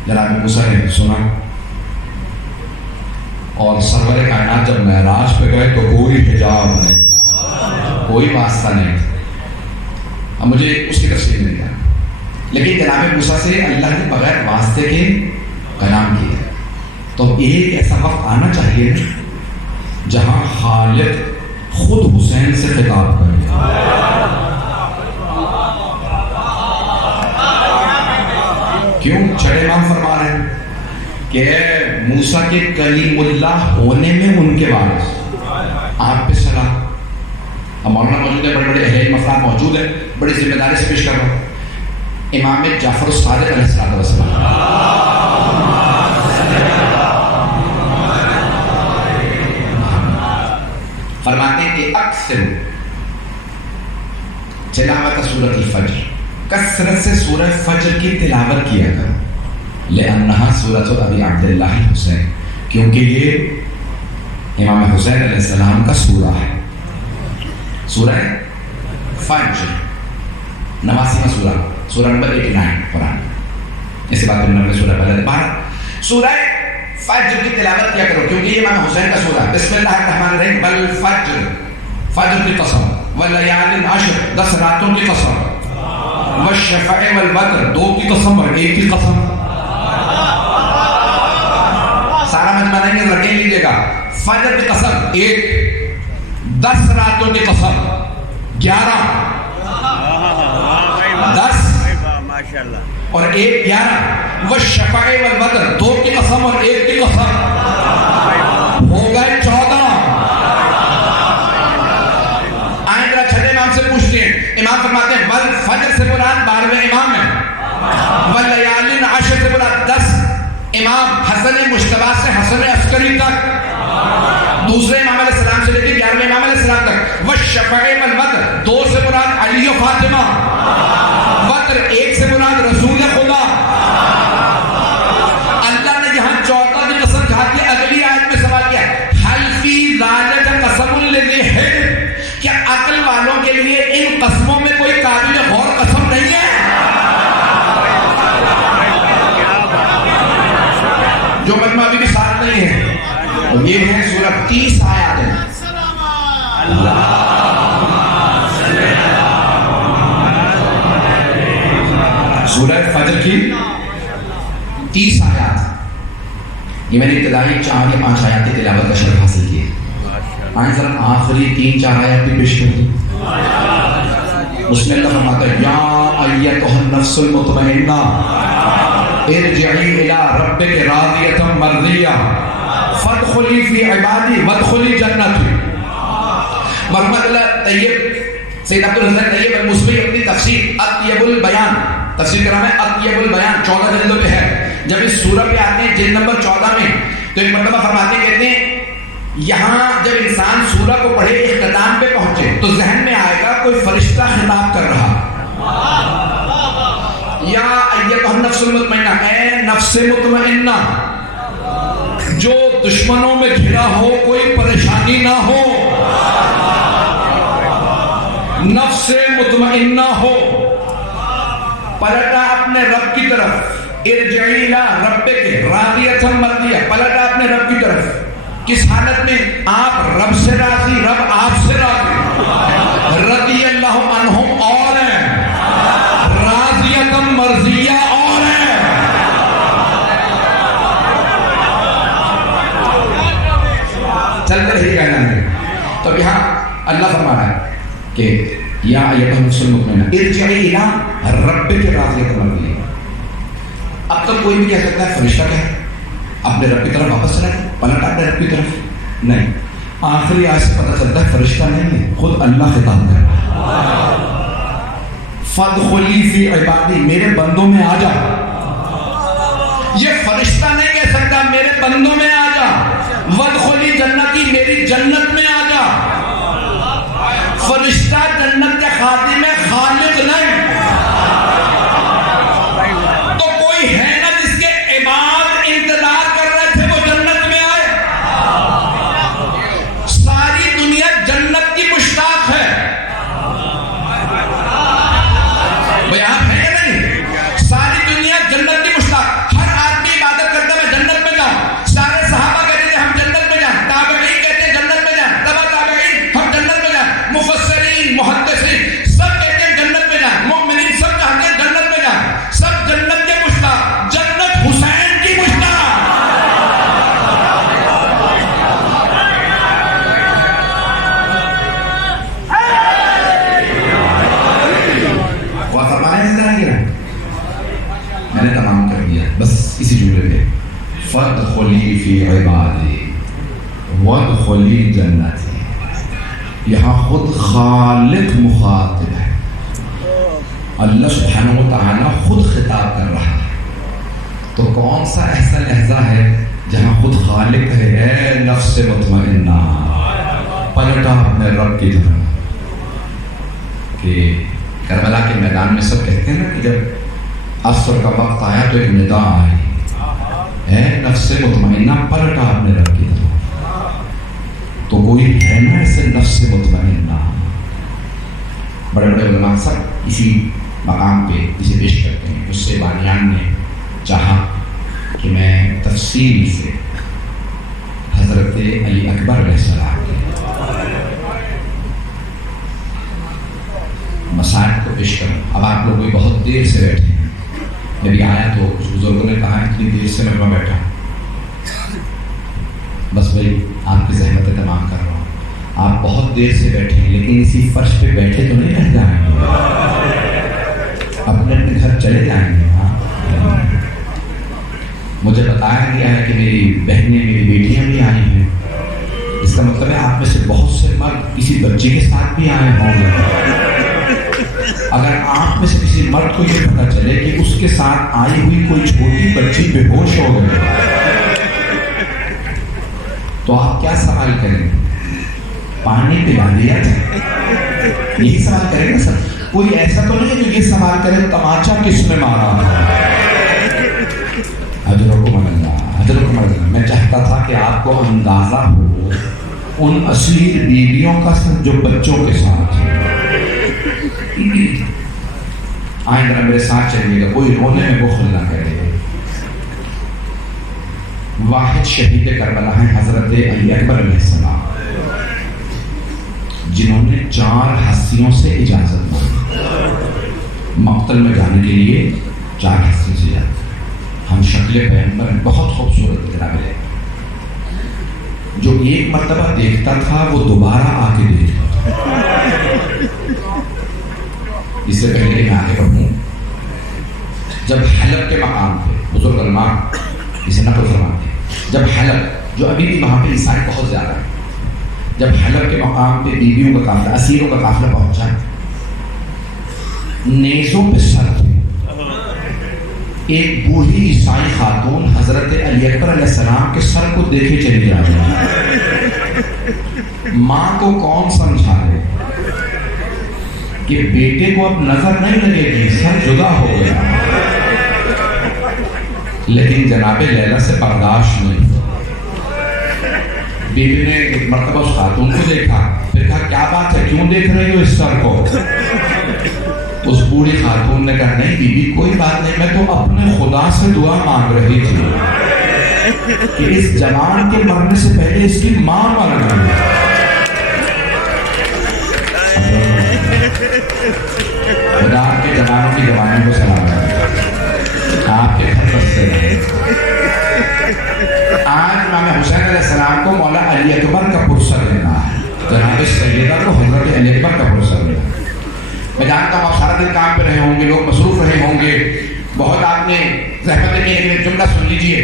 جناب موسیٰ نے سنا، اور سرور کائنات جب معراج پہ گئے تو کوئی حجاب نہیں، کوئی واسطہ نہیں، اب مجھے اس کی تفصیل نہیں ہے، لیکن جناب موسیٰ سے اللہ نے بغیر واسطے کے کلام کیا۔ تو ایک ایسا وقت آنا چاہیے جہاں خالق خود حسین سے خطاب کرے۔ کیوں؟ چھٹے امام فرما رہے ہیں کہ موسیٰ کے کلیم اللہ ہونے میں ان کے وارث آپ پہ سلام۔ اب مولانا موجود ہے، بڑے بڑے اہل علم افراد موجود ہیں، بڑی ذمہ داری سے پیش کر رہا ہوں۔ امام جعفر الصادق علیہ السلام فرماتے ہیں کہ اکثر تلاوت سورۃ الفجر، کثرت سے سورہ فجر کی تلاوت کیا کرو، لأنہا سورۃ ابی عبداللہ حسین، کیونکہ یہ امام حسین علیہ السلام کا سورہ ہے، سورہ فجر، 89واں سورہ، سورہ نمبر 89 قرآن، اس بات میں نمبر سورہ بلد 12، سورہ فجر کی تلاوت کیا کرو کیونکہ یہ امام حسین کا سورہ ہے۔ بسم اللہ الرحمن الرحیم، والفجر، فجر کی قسم، واللیال عشر، 10 راتوں کی قسم، والشفع والوتر، 2 کی قسم اور 1 کی قسم۔ سارا مجمع نہیں ہے، رٹے لیجیے گا، فجر کی قسم 1، 10 راتوں کی قسم 11، 10 اور 1 11، والشفع والوتر، 2 کی قسم اور 1 کی قسم، ہو گئے 14۔ آئیں ذرا چھٹے امام سے پوچھتے ہیں، امام فرماتے ہیں والفجر سے مراد 12ویں امام ہے، واللیال عشر سے مراد 10 امام حسن مجتبیٰ سے حسن عسکری تک، دوسرے امام علیہ السلام سے لے کے 11ویں امام علیہ السلام تک، والشفع والوتر، 2 سے مراد علی و فاطمہ، وتر 1 سے مراد رسول خدا۔ اللہ نے یہاں 14 کی قسم کھا کے اگلی آیت میں سوال کیا، حل فی ذالک قسم لذی حجر، کیا عقل والوں کے لیے ان قسموں میں کوئی قابل غور قسم نہیں ہے؟ جو مجمع ابھی بھی ساتھ نہیں ہے، یہ ہے سورہ 30 آیات ہے۔ سورہ فجر کی 30 آیات، یہ میں نے ابتدائی 4 یا 5 آیات کی تلاوت کا شرف حاصل کیا۔ آئیں ذرا آخری 3-4 آیات بھی پیش کر دیں۔ اس میں اللہ فرماتا ہے یا ایتھا النفس المطمئنہ ارجعی الی ربک راضیۃ مرضیہ فادخلی فی عبادی وادخلی جنتی۔ محمد اللہ طیب سید عبدالحسن طیب المصبی اپنی تفسیر اطیب البیان، تفسیر کا نام ہے اطیب البیان، 14 جلدوں پہ ہے. جب اس سورہ پہ آتے ہیں جلد نمبر 14 میں تو ایک مرتبہ فرماتے ہیں، کہتے ہیں یہاں جب انسان سورہ کو پڑھے اختتام پہ پہنچے تو ذہن میں آئے گا کوئی فرشتہ خطاب کر رہا، یا ایتھا النفس المطمئنہ، اے نفس مطمئنہ جو دشمنوں میں گھرا ہو، کوئی پریشانی نہ ہو، نفس مطمئنہ ہو، پلٹا اپنے رب کی طرف، ارجعی الی ربک راضیۃ مرضیہ، پلٹا اپنے رب کی طرف. کس حالت میں؟ آپ رب سے راضی، رب آپ سے راضی، رضی اللہ عنہم اور ہیں، راضیۃ مرضیہ اور ہیں. چلتے رہیے گا نا. تو یہاں اللہ فرما رہا ہے کہ یا ایھا النفس المطمئنہ ارجعی الی ربک راضیۃ مرضیہ. اب تک کوئی بھی کہہ سکتا ہے فرشتہ کیا ہے، اپنے رب کی طرف واپس چلا گیا، پلٹ اپنے رب کی طرف. نہیں، آخری آیت سے پتہ چلتا ہے فرشتہ نہیں ہے، خود اللہ خطاب کر رہا ہے. فادخلی فی عبادی، میرے بندوں میں آ جا. یہ فرشتہ نہیں کہہ سکتا میرے بندوں میں آ جا. وادخلی جنتی، میری جنت میں آ جا. فرشتہ جنت کے خادم ہے، خالق نہیں. تو کوئی ہے نا جس کے عباد انتظار کر رہے تھے وہ جنت میں آئے. ساری دنیا جنت کی مشتاق ہے. بھئی آپ ہیں یا نہیں؟ ساری دنیا جنت کی مشتاق. ہر آدمی عبادت کرتا ہے میں جنت میں جاؤں. سارے صحابہ کہتے ہیں ہم جنت میں جائیں، تابعین کہتے ہیں جنت میں جائیں، تبع تابعین ہم جنت میں جائیں، مفسرین محدثین سب کہتے ہیں جنت میں جائیں، مؤمنین سب چاہتے ہیں جنت میں جائیں. سب جنت کے مشتاق. جنت حسین کی مشتاق. میں نے تمام کر دیا بس اسی جملے پہ. فادخلی فی عبادی وادخلی جنتی. یہاں خود خالق مخاطب ہے، اللہ سبحانہ و تعالیٰ خود خطاب کر رہا ہے. تو کون سا ایسا لہجہ ہے جہاں خود خالق ہے، اے نفس مطمئنہ پلٹا اپنے رب کی طرف. کہ کربلا کے میدان میں سب کہتے ہیں نا کہ جب عصر کا وقت آیا تو ایک ندا آئی، اے نفس مطمئنہ پلٹا اپنے رب کی طرف. تو کوئی ہے نا ایسے نفس مطمئنہ. بڑے بڑے علماء سب اسی مقام پہ اسے پیش کرتے ہیں. اس سے بانیان نے چاہا کہ میں تفصیل سے حضرت علی اکبر علیہ السلام کے مسائل کو پیش کروں. اب آپ لوگ بھی بہت دیر سے بیٹھے ہیں. میں بھی آیا تو کچھ بزرگوں نے کہا اتنی دیر سے میں وہاں بیٹھا ہوں. بس بھائی آپ کی زحمتیں تمام کر رہا ہوں. آپ بہت دیر سے بیٹھے ہیں لیکن اسی فرش پہ بیٹھے تو نہیں رہ جائیں گے، اپنے اپنے گھر چلے جائیں گے. مجھے بتایا گیا ہے کہ میری بہنیں میری بیٹیاں بھی آئی ہیں. اس کا مطلب ہے آپ میں سے بہت سے مرد کسی بچے کے ساتھ بھی آئے ہوں گے. اگر آپ میں سے کسی مرد کو یہ پتہ چلے کہ اس کے ساتھ آئی ہوئی کوئی چھوٹی بچی بے ہوش ہو گئی تو آپ کیا سوال کریں گے؟ پانی پلا دیا جائے، یہی سوال کریں گے سر. کوئی ایسا تو نہیں ہے جو یہ سوال کرے تماچا کس نے مارا. حضرکم اللہ. میں چاہتا تھا کہ آپ کو اندازہ ہو ان اصیل بیویوں کا جو بچوں کے ساتھ ہے. آئیں ذرا میرے ساتھ چلیے گا، کوئی رونے میں بخل نہ کرے. واحد شہید کربلا ہیں حضرت علی اکبر علیہ السلام، جنہوں نے 4 ہستیوں سے اجازت مانگی مقتل میں جانے کے لیے. 4 ہستیوں سے اجازت. ہم شکل پیغمبر بہت خوبصورت جناب ہے. جو ایک مرتبہ دیکھتا تھا وہ دوبارہ آ کے دیکھتا تھا. اس سے پہلے کہ میں آگے بڑھوں، جب حلب کے مقام پہ بزرگ علماء اسے نقل فرماتے ہیں، جب حلب جو ابھی بھی وہاں پہ عیسائی بہت زیادہ ہے، جب حلب کے مقام پہ بیویوں کا قافلہ، اسیروں کا قافلہ پہنچا نیزوں پہ سر تھے. ایک بوڑھی عیسائی خاتون حضرت علی اکبر علیہ السلام کے سر کو دیکھے چلی جا رہی ہے. ماں کو کون سمجھا رہے کہ بیٹے کو اب نظر نہیں لگے گی, سر جدا ہو گیا. لیکن جناب لیلا سے برداشت نہیں. بیوی نے ایک مرتبہ اس خاتون کو دیکھا, پھر کہا کیا بات ہے, کیوں دیکھ رہی ہو اس سر کو؟ اس بوڑھی خاتون نے کہا نہیں بیوی کوئی بات نہیں, میں تو اپنے خدا سے دعا مانگ رہی تھی کہ اس جوان کے مرنے سے پہلے اس کی ماں مر گئی. خدا کے جوانوں کی جوانی کو سلام ہے, آپ کے گھر بستے رہے. آج امام حسین علیہ السلام کو مولا علی اکبر کا پرسر لینا ہے, جناب سیدہ کو حضرت علی اکبر کا پرسر لینا ہے. میں جانتا ہوں آپ سارا دن کام پہ رہے ہوں گے, لوگ مصروف رہے ہوں گے, بہت آپ نے زحمت کی. ایک جملہ سن لیجئے,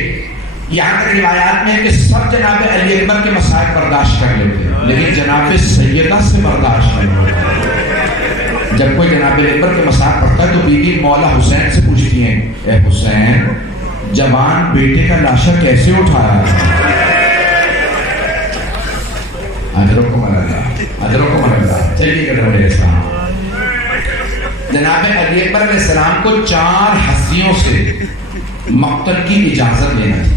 یہاں تک روایات میں کہ سب جناب علی اکبر کے مسائل برداشت کر لیتے ہیں, لیکن جناب سیدہ سے برداشت نہیں ہوتا. جب کوئی جناب علی اکبر کے مسائل پڑھتا ہے تو بیوی مولا حسین سے پوچھتی ہیں, اے حسین جوان بیٹے کا لاشا کیسے اٹھایا؟ اجرکم اللہ, اجرکم اللہ. چلیے گا میرے اسلام. جناب علی اکبر علیہ السلام کو 4 ہستیوں سے مقتل کی اجازت لینا تھی.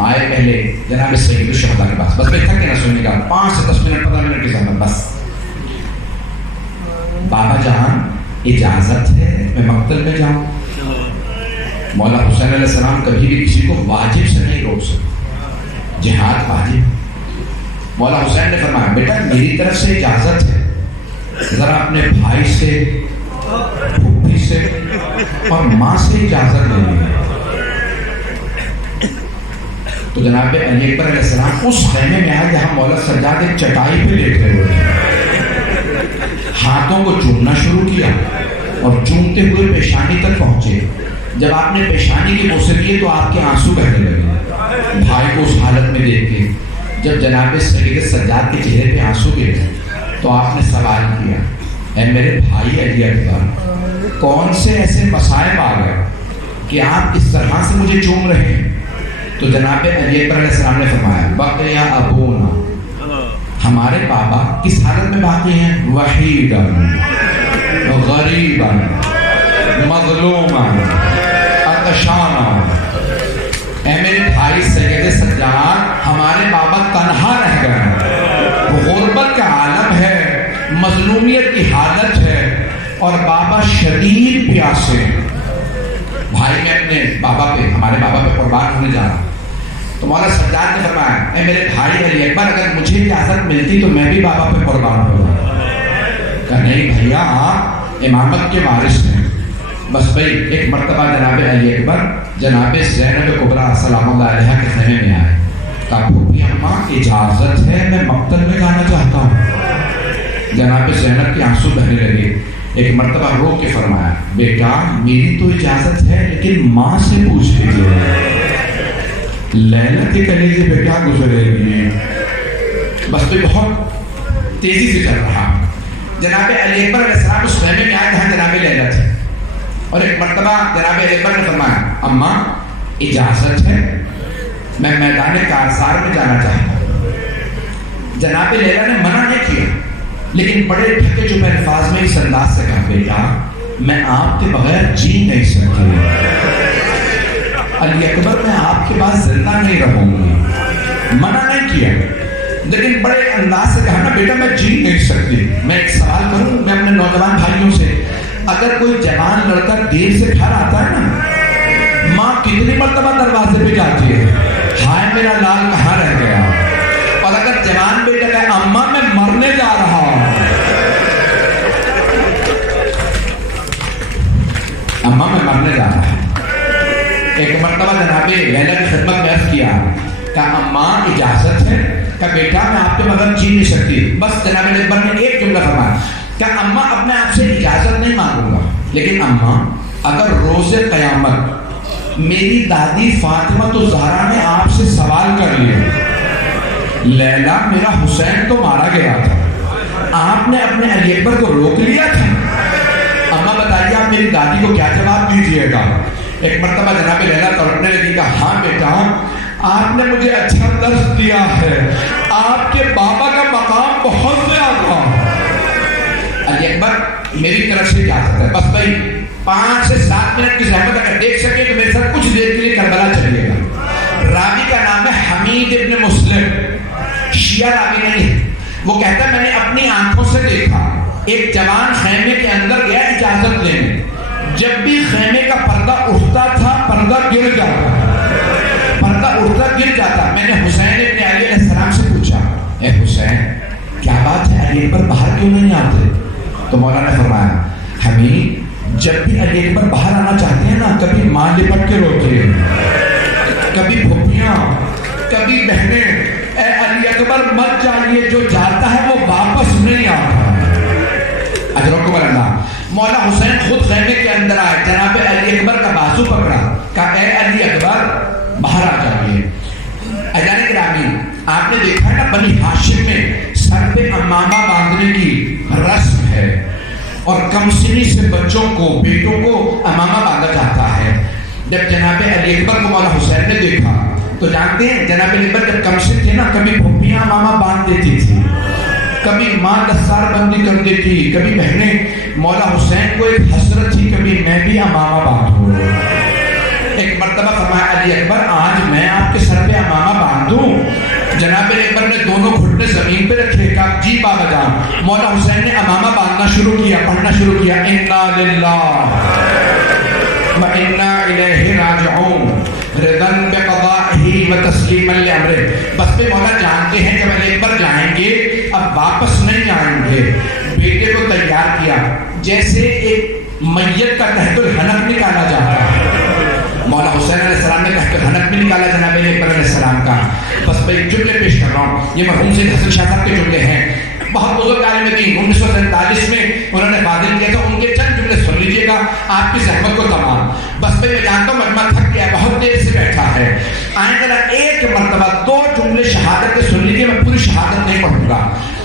آئے پہلے جناب سید الشہداء کے پاس, بس بیٹھا کے نہ سننے کا, 5 سے 10 منٹ 15 منٹ کی زحمت بس. بابا جان اجازت ہے میں مقتل میں جاؤں؟ مولا حسین علیہ السلام کبھی بھی کسی کو واجب سے نہیں روک سکتے, جہاد واجب. مولا حسین نے فرمایا بیٹا میری طرف سے اجازت ہے, ذرا اپنے بھائی سے, پھوپھی سے اور ماں سے اجازت لے لی. تو جناب علی اکبر علیہ السلام اس خیمے میں آئے جہاں مولا سجاد ایک چٹائی پہ لیٹے ہوئے تھے. ہاتھوں کو چومنا شروع کیا اور چومتے ہوئے پیشانی تک پہنچے. جب آپ نے پیشانی کی بوسے دیے تو آپ کے آنسو بہنے لگے بھائی کو اس حالت میں دیکھ کے. جب جناب سید سجاد کے چہرے پہ آنسو گرے تو آپ نے سوال کیا, اے میرے بھائی علی اکبر کون سے ایسے مصائب آ گئے کہ آپ اس طرح سے مجھے چوم رہے ہیں؟ تو جناب علی اکبر علیہ السلام نے فرمایا بقیا ابونا, ہمارے بابا کس حالت میں باقی ہیں؟ وحیدن غریبن مظلومن عطشانا. اے میرے بھائی سید سجاد ہمارے بابا تنہا رہ گئے, غربت کا عالم ہے, مظلومیت کی حالت ہے اور بابا شدید پیاسے. بھائی میں اپنے بابا پہ, ہمارے بابا پہ قربان ہونے جا رہا ہوں. تو مولا سجاد نے فرمایا اے میرے بھائی علی اکبر اگر مجھے اجازت ملتی تو میں بھی بابا پہ قربان ہو جاتا. کہا نہیں بھیا آپ امامت کے وارث ہیں. بس بھائی ایک مرتبہ جناب علی اکبر جناب زینب کبریٰ سلام اللہ علیہ کے خیمے میں آئے. کہا پھوپھی اماں اجازت ہے میں مقتل میں جانا چاہتا ہوں. جناب زینب کے آنسو بہنے لگے. ایک مرتبہ رو کے فرمایا بیٹا میری تو اجازت ہے لیکن ماں سے پوچھ لیجیے لیلا کے کلیجے پہ کیا گزرے گی. بس تو بہت تیزی سے چل رہا. جناب علی اکبر علیہ السلام اس خیمے میں آئے جہاں جناب لیلا تھے اور ایک مرتبہ جناب علی اکبر نے فرمایا اماں اجازت ہے میں میدان کارزار میں جانا چاہتا ہوں. جناب لیلا نے منع نہیں کیا لیکن بڑے ڈھکے چپے الفاظ میں اس انداز سے کہا بیٹا میں آپ کے بغیر جی نہیں سکتی. علی اکبر میں آپ کے پاس زندہ نہیں رہوں گی. منع نہیں کیا لیکن بڑے انداز سے کہا نا بیٹا میں جی نہیں سکتی. میں ایک سوال کروں میں اپنے نوجوان بھائیوں سے, اگر کوئی جوان لڑکا دیر سے گھر آتا ہے نا ماں کتنی مرتبہ دروازے پہ جاتی ہے ہائے میرا لال کہاں رہ گیا, اور اگر جوان بیٹا کہے اماں میں مرنے جا رہا ہوں, اماں میں مرنے جا رہا ہوں. ایک مرتبہ جناب لیلا کی خدمت میں عرض کیا کہ اماں اجازت ہے؟ کہ بیٹا میں آپ کے بغیر جی نہیں سکتی. بس جناب اکبر نے ایک جملہ فرمایا کہ اماں اپنے آپ سے اجازت نہیں مانگوں گا لیکن اماں اگر روز قیامت میری دادی فاطمہ الزہرا نے آپ سے سوال کر لیا لیلا میرا حسین تو مارا گیا تھا, آپ نے اپنے علی اکبر کو روک لیا تھا, میری دادی کو کیا جواب دیجیے گا؟ ایک مرتبہ جناب لیلا تڑپنے لگی، کہا ہاں بیٹا آپ نے مجھے اچھا درس دیا ہے، آپ کے بابا کا مقام بہت زیادہ۔ علی اکبر میری طرف سے اجازت ہے، بس بھائی 5 سے 7 منٹ کی زحمت اگر دیکھ سکے تو میرے ساتھ کچھ دیر کے لیے کربلا چلیے گا۔ راوی کا نام ہے حمید ابن مسلم، شیعہ راوی نہیں ہے۔ وہ کہتا ہے میں نے اپنی آنکھوں سے دیکھا ایک جوان خیمے کے اندر گیا اجازت لینے، جب بھی خیمے کا پردہ اٹھتا تھا پردہ گر جاتا، پردہ اٹھتا گر جاتا۔ میں نے حسین ابن علی علیہ السلام سے پوچھا، اے حسین کیا بات ہے، علی اکبر باہر کیوں نہیں آتے؟ تو مولانا نے فرمایا حمید جب بھی علی اکبر باہر آنا چاہتے ہیں نا، کبھی ماں لپٹ کے روتی ہے، کبھی پھوپھیاں، کبھی بہنیں، اے علی اکبر مت جائیے، جو جاتا ہے وہ واپس نہیں آتا۔ اجرکم اللہ۔ مولا حسین خود خیمے کے اندر آئے، جناب علی اکبر کا بازو پکڑا، کہا اے علی اکبر باہر آ جائیے۔ اجانے گرامی آپ نے دیکھا ہے نا بنی ہاشم میں سر پہ امامہ باندھنے کی رسم ہے، اور کم سنی سے بچوں کو بیٹوں کو امامہ باندھا جاتا ہے۔ جب جناب علی اکبر کو مولا حسین نے دیکھا تو جانتے ہیں جناب علی اکبر جب کم سن تھے نا، کبھی پھوپھیاں امامہ باندھ دیتی تھی، کبھی ماں دستار بندی کر دیتی، کبھی بہنیں۔ مولا حسین کو ایک حسرت تھی کبھی میں بھی امامہ باندھوں۔ ایک مرتبہ فرمایا علی اکبر آج میں آپ کے سر پہ امامہ باندھوں؟ جناب علی اکبر نے دونوں گھٹنے زمین پہ رکھے، کہا جی بابا جان۔ مولا حسین نے امامہ باندھنا شروع کیا، پڑھنا شروع کیا، انا للہ و انا الیہ راجعون رضن بقضائہ و تسلیما لامرہ۔ بس پہ مولا جانتے ہیں جب علی اکبر جائیں گے اب واپس نہیں آئیں گے۔ بیٹے کو تیار کیا جیسے ایک میت کا تحت الحنک نکالا جاتا ہے، مولا حسین علیہ السلام نے تحت الحنک بھی نکالا جناب علی اکبر علیہ السلام کا۔ بس میں ایک جملے پیش کر رہا ہوں، یہ مرحوم سید حسن شاہ صاحب کے جملے ہیں، بہت بزرگ عالم دین، 1947 میں انہوں نے فاضل کیا تھا، ان کے چند جملے سن لیجئے گا آپ کی زحمت کو تمام۔ بس میں جانتا ہوں مجمع تھک گیا، بہت دیر سے بیٹھا ہے، آئیں ذرا ایک مرتبہ 2 جملے شہادت کے سن لیجئے، میں پوری شہادت نہیں پڑھوں گا۔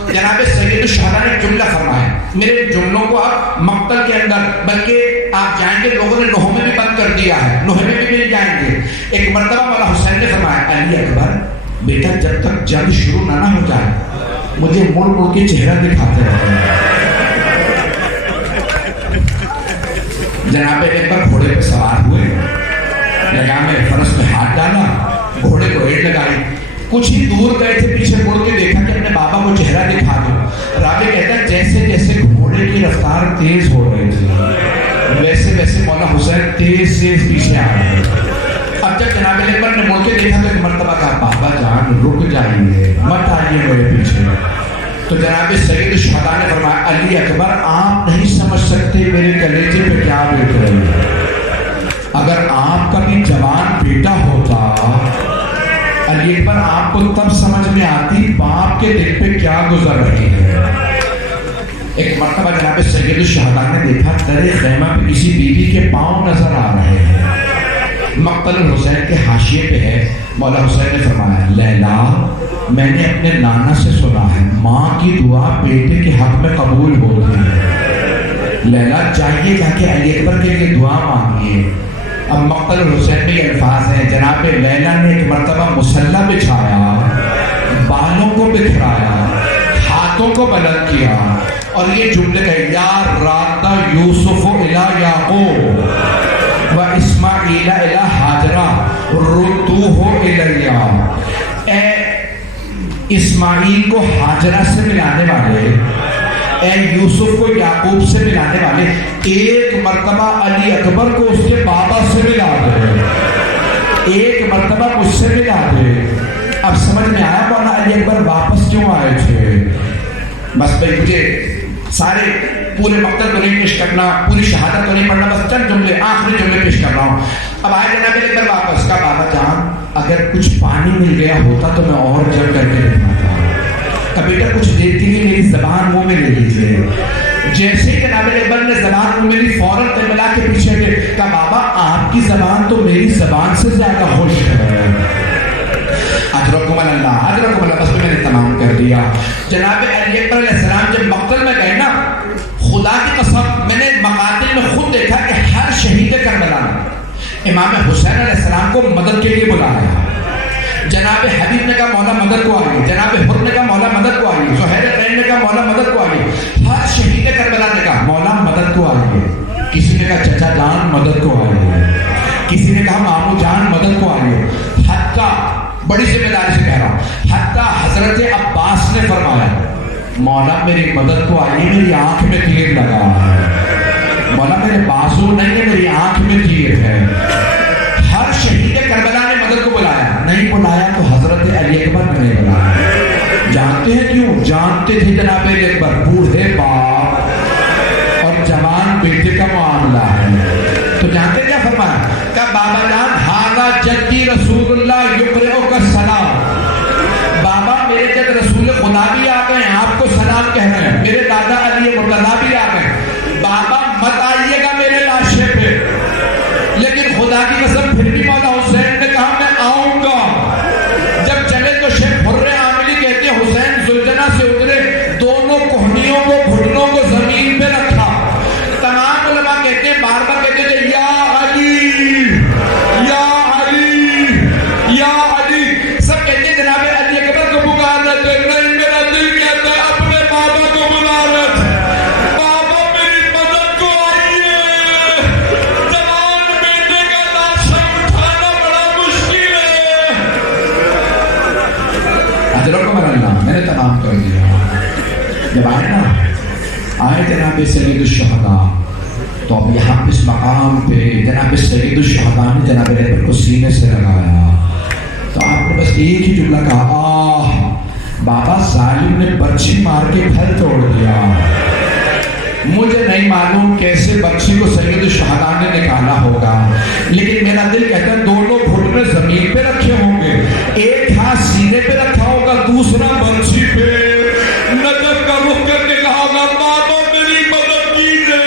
جناب سید الشہداء نے جملہ فرمایا، میرے جملوں کو آپ مقتل کے اندر بلکہ آپ جائیں گے، لوگوں نے نوح میں بھی بند کر دیا ہے، نوح میں بھی مل جائیں گے۔ ایک مرتبہ مولا حسین نے فرمایا علی اکبر بیٹا جب تک جنگ شروع نہ ہو جائے مجھے مڑ مڑ کے چہرہ دکھاتے رہے۔ جناب علی اکبر گھوڑے پہ سوار ہوئے، لگام فرس میں ہاتھ ڈالا، گھوڑے کو ریڑھ لگائی، کچھ ہی دور گئے تھے، پیچھے مڑ کے دیکھا کہ اپنے بابا کو چہرہ دکھا دو۔ راوی کہتا ہے جیسے جیسے گھوڑے کی رفتار تیز ہو رہی تھی ویسے ویسے مولا حسین تیز سے پیچھے آ رہے۔ اب جب جناب علی اکبر نے مڑ کے دیکھا تو ایک مرتبہ کہا بابا جان رک جائیے، مت آئیے میرے پیچھے۔ تو جناب سید الشہداء نے فرمایا علی اکبر آپ نہیں سمجھ سکتے میرے کلیجے پہ کیا بیت رہی ہے، اگر آپ کا بھی جوان بیٹا ہوتا علی اکبر آپ کو تب سمجھ میں آتی باپ کے دل پہ کیا گزر رہی ہے۔ ایک مرتبہ جناب سید الشہداء نے دیکھا در خیمہ پہ کسی بیوی کے پاؤں نظر آ رہے ہیں، مقتل الحسین کے حاشیے پہ ہے۔ مولا حسین نے فرمایا لیلا میں نے اپنے نانا سے سنا ہے ماں کی دعا بیٹے کے حق میں قبول ہوتی ہے، لیلا چاہیے جا کے علی اکبر کے لیے دعا مانگیے۔ اب مقتل الحسین میں یہ الفاظ ہیں جناب لیلا نے ایک مرتبہ مسلح بچھایا، بالوں کو بکھرایا، ہاتھوں کو بلند کیا اور یہ جملے کہے یا رات یوسف الی یعقوب و اسماعیل الی ہاجرہ ردوہ الی۔ اے اسماعیل کو ہاجرہ سے ملانے والے، اے یوسف کو یعقوب سے ملانے والے، ایک مرتبہ علی اکبر کو اس کے بابا سے ملا دے، ایک مرتبہ مجھ سے ملا دے۔ اب سمجھ میں آیا مولا علی اکبر واپس کیوں آئے تھے؟ بس بھائی مجھے سارے پورے مقتل کو نہیں پیش کرنا، پوری شہادت کو نہیں پڑھنا، بس چند جملے آخری جملے پیش کر رہا ہوں۔ اب آئے جناب علی اکبر واپس، کا بابا جان اگر کچھ پانی مل گیا ہوتا تو میں اور جب کر کے دیکھنا تھا، کہ بیٹا کچھ دیر کے لیے میری زبان منہ میں لے لیجیے۔ جیسے ہی جناب علی اکبر نے زبان منہ میں لی فوراً ملا کے پیچھے گئے، کہا بابا آپ کی زبان تو میری زبان سے زیادہ خوش ہے۔ اجرکم اللہ، اجرکم اللہ۔ بس میں نے تمام کر دیا۔ جناب علی اکبر علیہ السلام جب مقتل میں گئے نا، خدا کی قسم میں نے مقاتل نے خود دیکھا کہ ہر شہید کربلا نے امام حسین علیہ السلام کو مدد کے لیے بلایا. جناب حبیب نے کہا مولا مدد کو آئیے, جناب حر نے کہا مولا مدد کو آئیے, زہیر قین نے کہا مولا مدد کو آئیے. ہر شہید کربلا نے کہا مولا مدد کو آئیے. کسی نے کہا چچا جان مدد کو آئیے, کسی نے کہا مامو جان مدد کو آئیے. حتیٰ بڑی ذمہ داری سے کہہ رہا ہوں, حتیٰ حضرت عباس نے فرمایا مولا میری مدد کو آئیے, میری آنکھ میں تیر لگا ہے. مولا میرے بازو نہیں ہے, میری آنکھ میں تیر ہے. ہر شہید کربلا نے مدد کو بلایا, نہیں بلایا تو حضرت علی اکبر نے نہیں بلایا. جانتے ہیں کیوں؟ جانتے تھے جناب علی اکبر بوڑھے باپ اور جوان بیٹے کا معاملہ ہے, تو جانتے کیا فرمایا کہ بابا جان ہاذا جدی رسول اللہ یقرئک السلام. بابا میرے جد رسول خدا بھی آ گئے ہیں, آپ کو سلام کہہ رہے ہیں. میرے دادا علی مرتضیٰ بھی آ گئے. بابا مت آئیے گا میرے لاشے پہ, لیکن خدا کی قسم پھر بھی مولا حسین نے کہا میں آؤں گا. جب چلے تو شیخ حر عاملی کہتے ہیں حسین زلجنہ سے اترے, دونوں کوہنیوں کو گھٹنوں کو زمین پہ رکھا. تمام علماء کہتے ہیں بار بار کہتے تھے یا علی یا علی یا علی. سب کہتے ہیں جناب علی اکبر کو پکار رہے تھے, نہیں میرا دل کہتا ہے اپنے بابا کو بلا رہے تھے. بابا میری مدد کو آئیے, جوان بیٹے کا لاشا اٹھانا بڑا مشکل ہے. حضرت کو اللہ میں نے تمام کر دیا. جب آئے نا آئے جناب سید الشہداء, تو اب یہاں اس مقام پہ جناب سید الشہداء نے جناب رہبر کو سینے سے لگایا, تو آپ نے بس ایک ہی جملہ کہا آہ بابا ظالم نے برچھی مار کے گھر توڑ دیا. مجھے نہیں معلوم کیسے برچھی کو سید الشہداء نے نکالا ہوگا, لیکن میرا دل کہتا ہے دونوں گھٹنے زمین پہ رکھے ہوں گے, ایک ہاتھ سینے پہ رکھا ہوگا, دوسرا برچھی پہ. نجف کا رخ کر کے کہا ہوگا بابا میری مدد کیجیے.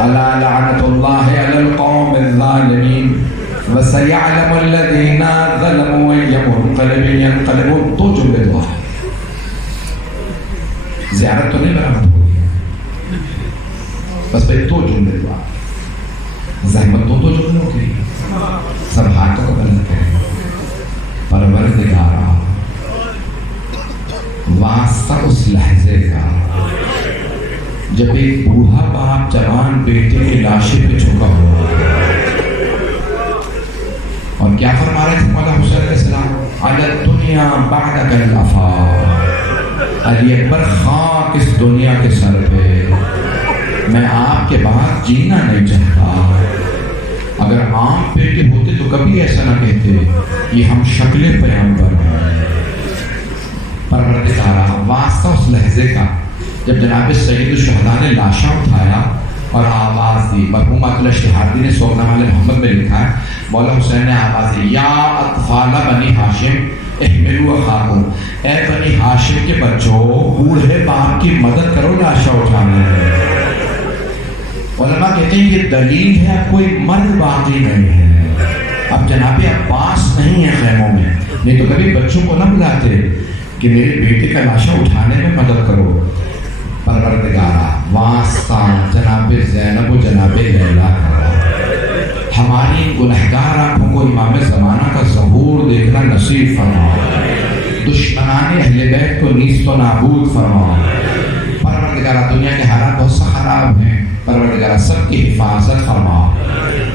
الا لعنت اللہ علی القوم الظالمین وسيعلم الذين ظلموا أي منقلب ينقلبون. دو جملے دعا ہے, زیارت تو نہیں برآمد ہو گئی, بس بھائی دو جملے دعا. زحمت دو جملوں کی, سب ہاتھوں کو بلند کریں. پروردگارا واسطہ اس لحظے کا جب ایک بوڑھا باپ جوان بیٹے کی لاشے پہ جھکا ہوا, اور کیا فرما رہے تھے مولا حسین علیہ السلام علی الدنیا بعدک الافاق. علی اکبر خاک اس دنیا کے سر پہ, میں آپ کے بعد جینا نہیں چاہتا. اگر عام بیٹے ہوتے تو کبھی ایسا نہ کہتے, یہ ہم شکل پیغمبر ہیں. پروردگارا واسطہ اس لحظے کا جب جناب سید الشہداء نے لاشاں اٹھایا اور آواز دی. مرحوم عبد الاشتہاردی نے سورنامہ محمد میں لکھا ہے مولا حسین نے آواز دی یا اطفال بنی ہاشم احملوا اخاکم, اے بنی ہاشم کے بچوں بوڑھے باپ کی مدد کرو لاشاں اٹھانے میں. علماء کہتے ہیں یہ دلیل ہے اب کوئی مرد باقی نہیں ہے, اب جناب عباس نہیں ہے خیموں میں, نہیں تو کبھی بچوں کو نہ بلاتے کہ میرے بیٹے کا لاشا اٹھانے میں مدد کرو. پروردگارا واسطہ جناب زینب و جناب لیلا کرا. ہماری گنہگار آنکھوں کو امام زمانہ کا ظہور دیکھنا نصیب فرما. دشمنان اہل بیت کو نیست و نابود فرما. پروردگارا دنیا کے حالات بہت سا خراب ہیں, پروردگارا سب کی حفاظت فرما,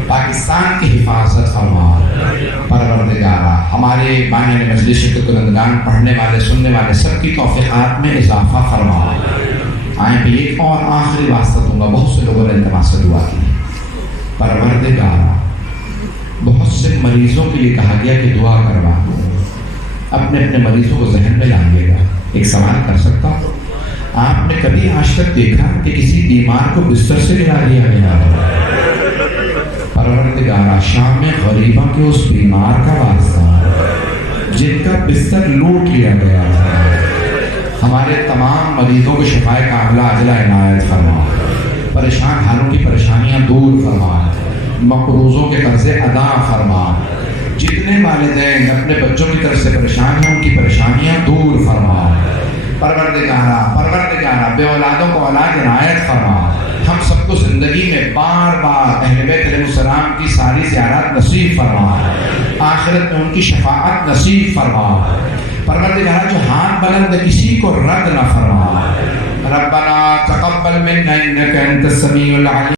پاکستان کی حفاظت فرما. پروردگارا ہمارے بانیان مجلس شرکت کنندگان, پڑھنے والے سننے والے سب کی توفیقات میں اضافہ فرما. آئیں بھی ایک اور آخری واسطہ دوں گا, بہت سے لوگوں نے التماس سے دعا کی. پروردگارا بہت سے مریضوں کے لیے کہا گیا کہ دعا کروا دو, اپنے اپنے مریضوں کو ذہن میں لائیے گا. ایک سوال کر سکتا ہوں, آپ نے کبھی آج تک دیکھا کہ کسی بیمار کو بستر سے گرا دیا گیا؟ پروردگارا شام میں غریبوں کے اس بیمار کا واسطہ جن کا بستر لوٹ لیا گیا تھا, ہمارے تمام مریضوں کو شفائے کاملہ عاجلہ عنایت فرما. پریشان حالوں کی پریشانیاں دور فرما, مقروضوں کے قرضے ادا فرما. جتنے والدین اپنے بچوں کی طرف سے پریشان ہیں ان کی پریشانیاں دور فرما. پروردگارہ بے اولادوں کو اولاد عنایت فرما. ہم سب کو زندگی میں بار بار اہل بیت علیہ السلام کی ساری زیارت نصیب فرما. آخرت میں ان کی شفاعت نصیب فرما. پروردگارہ جو ہاتھ بلند کسی کو رد نہ فرما. ربنا تقبل منا انك انت السميع العليم.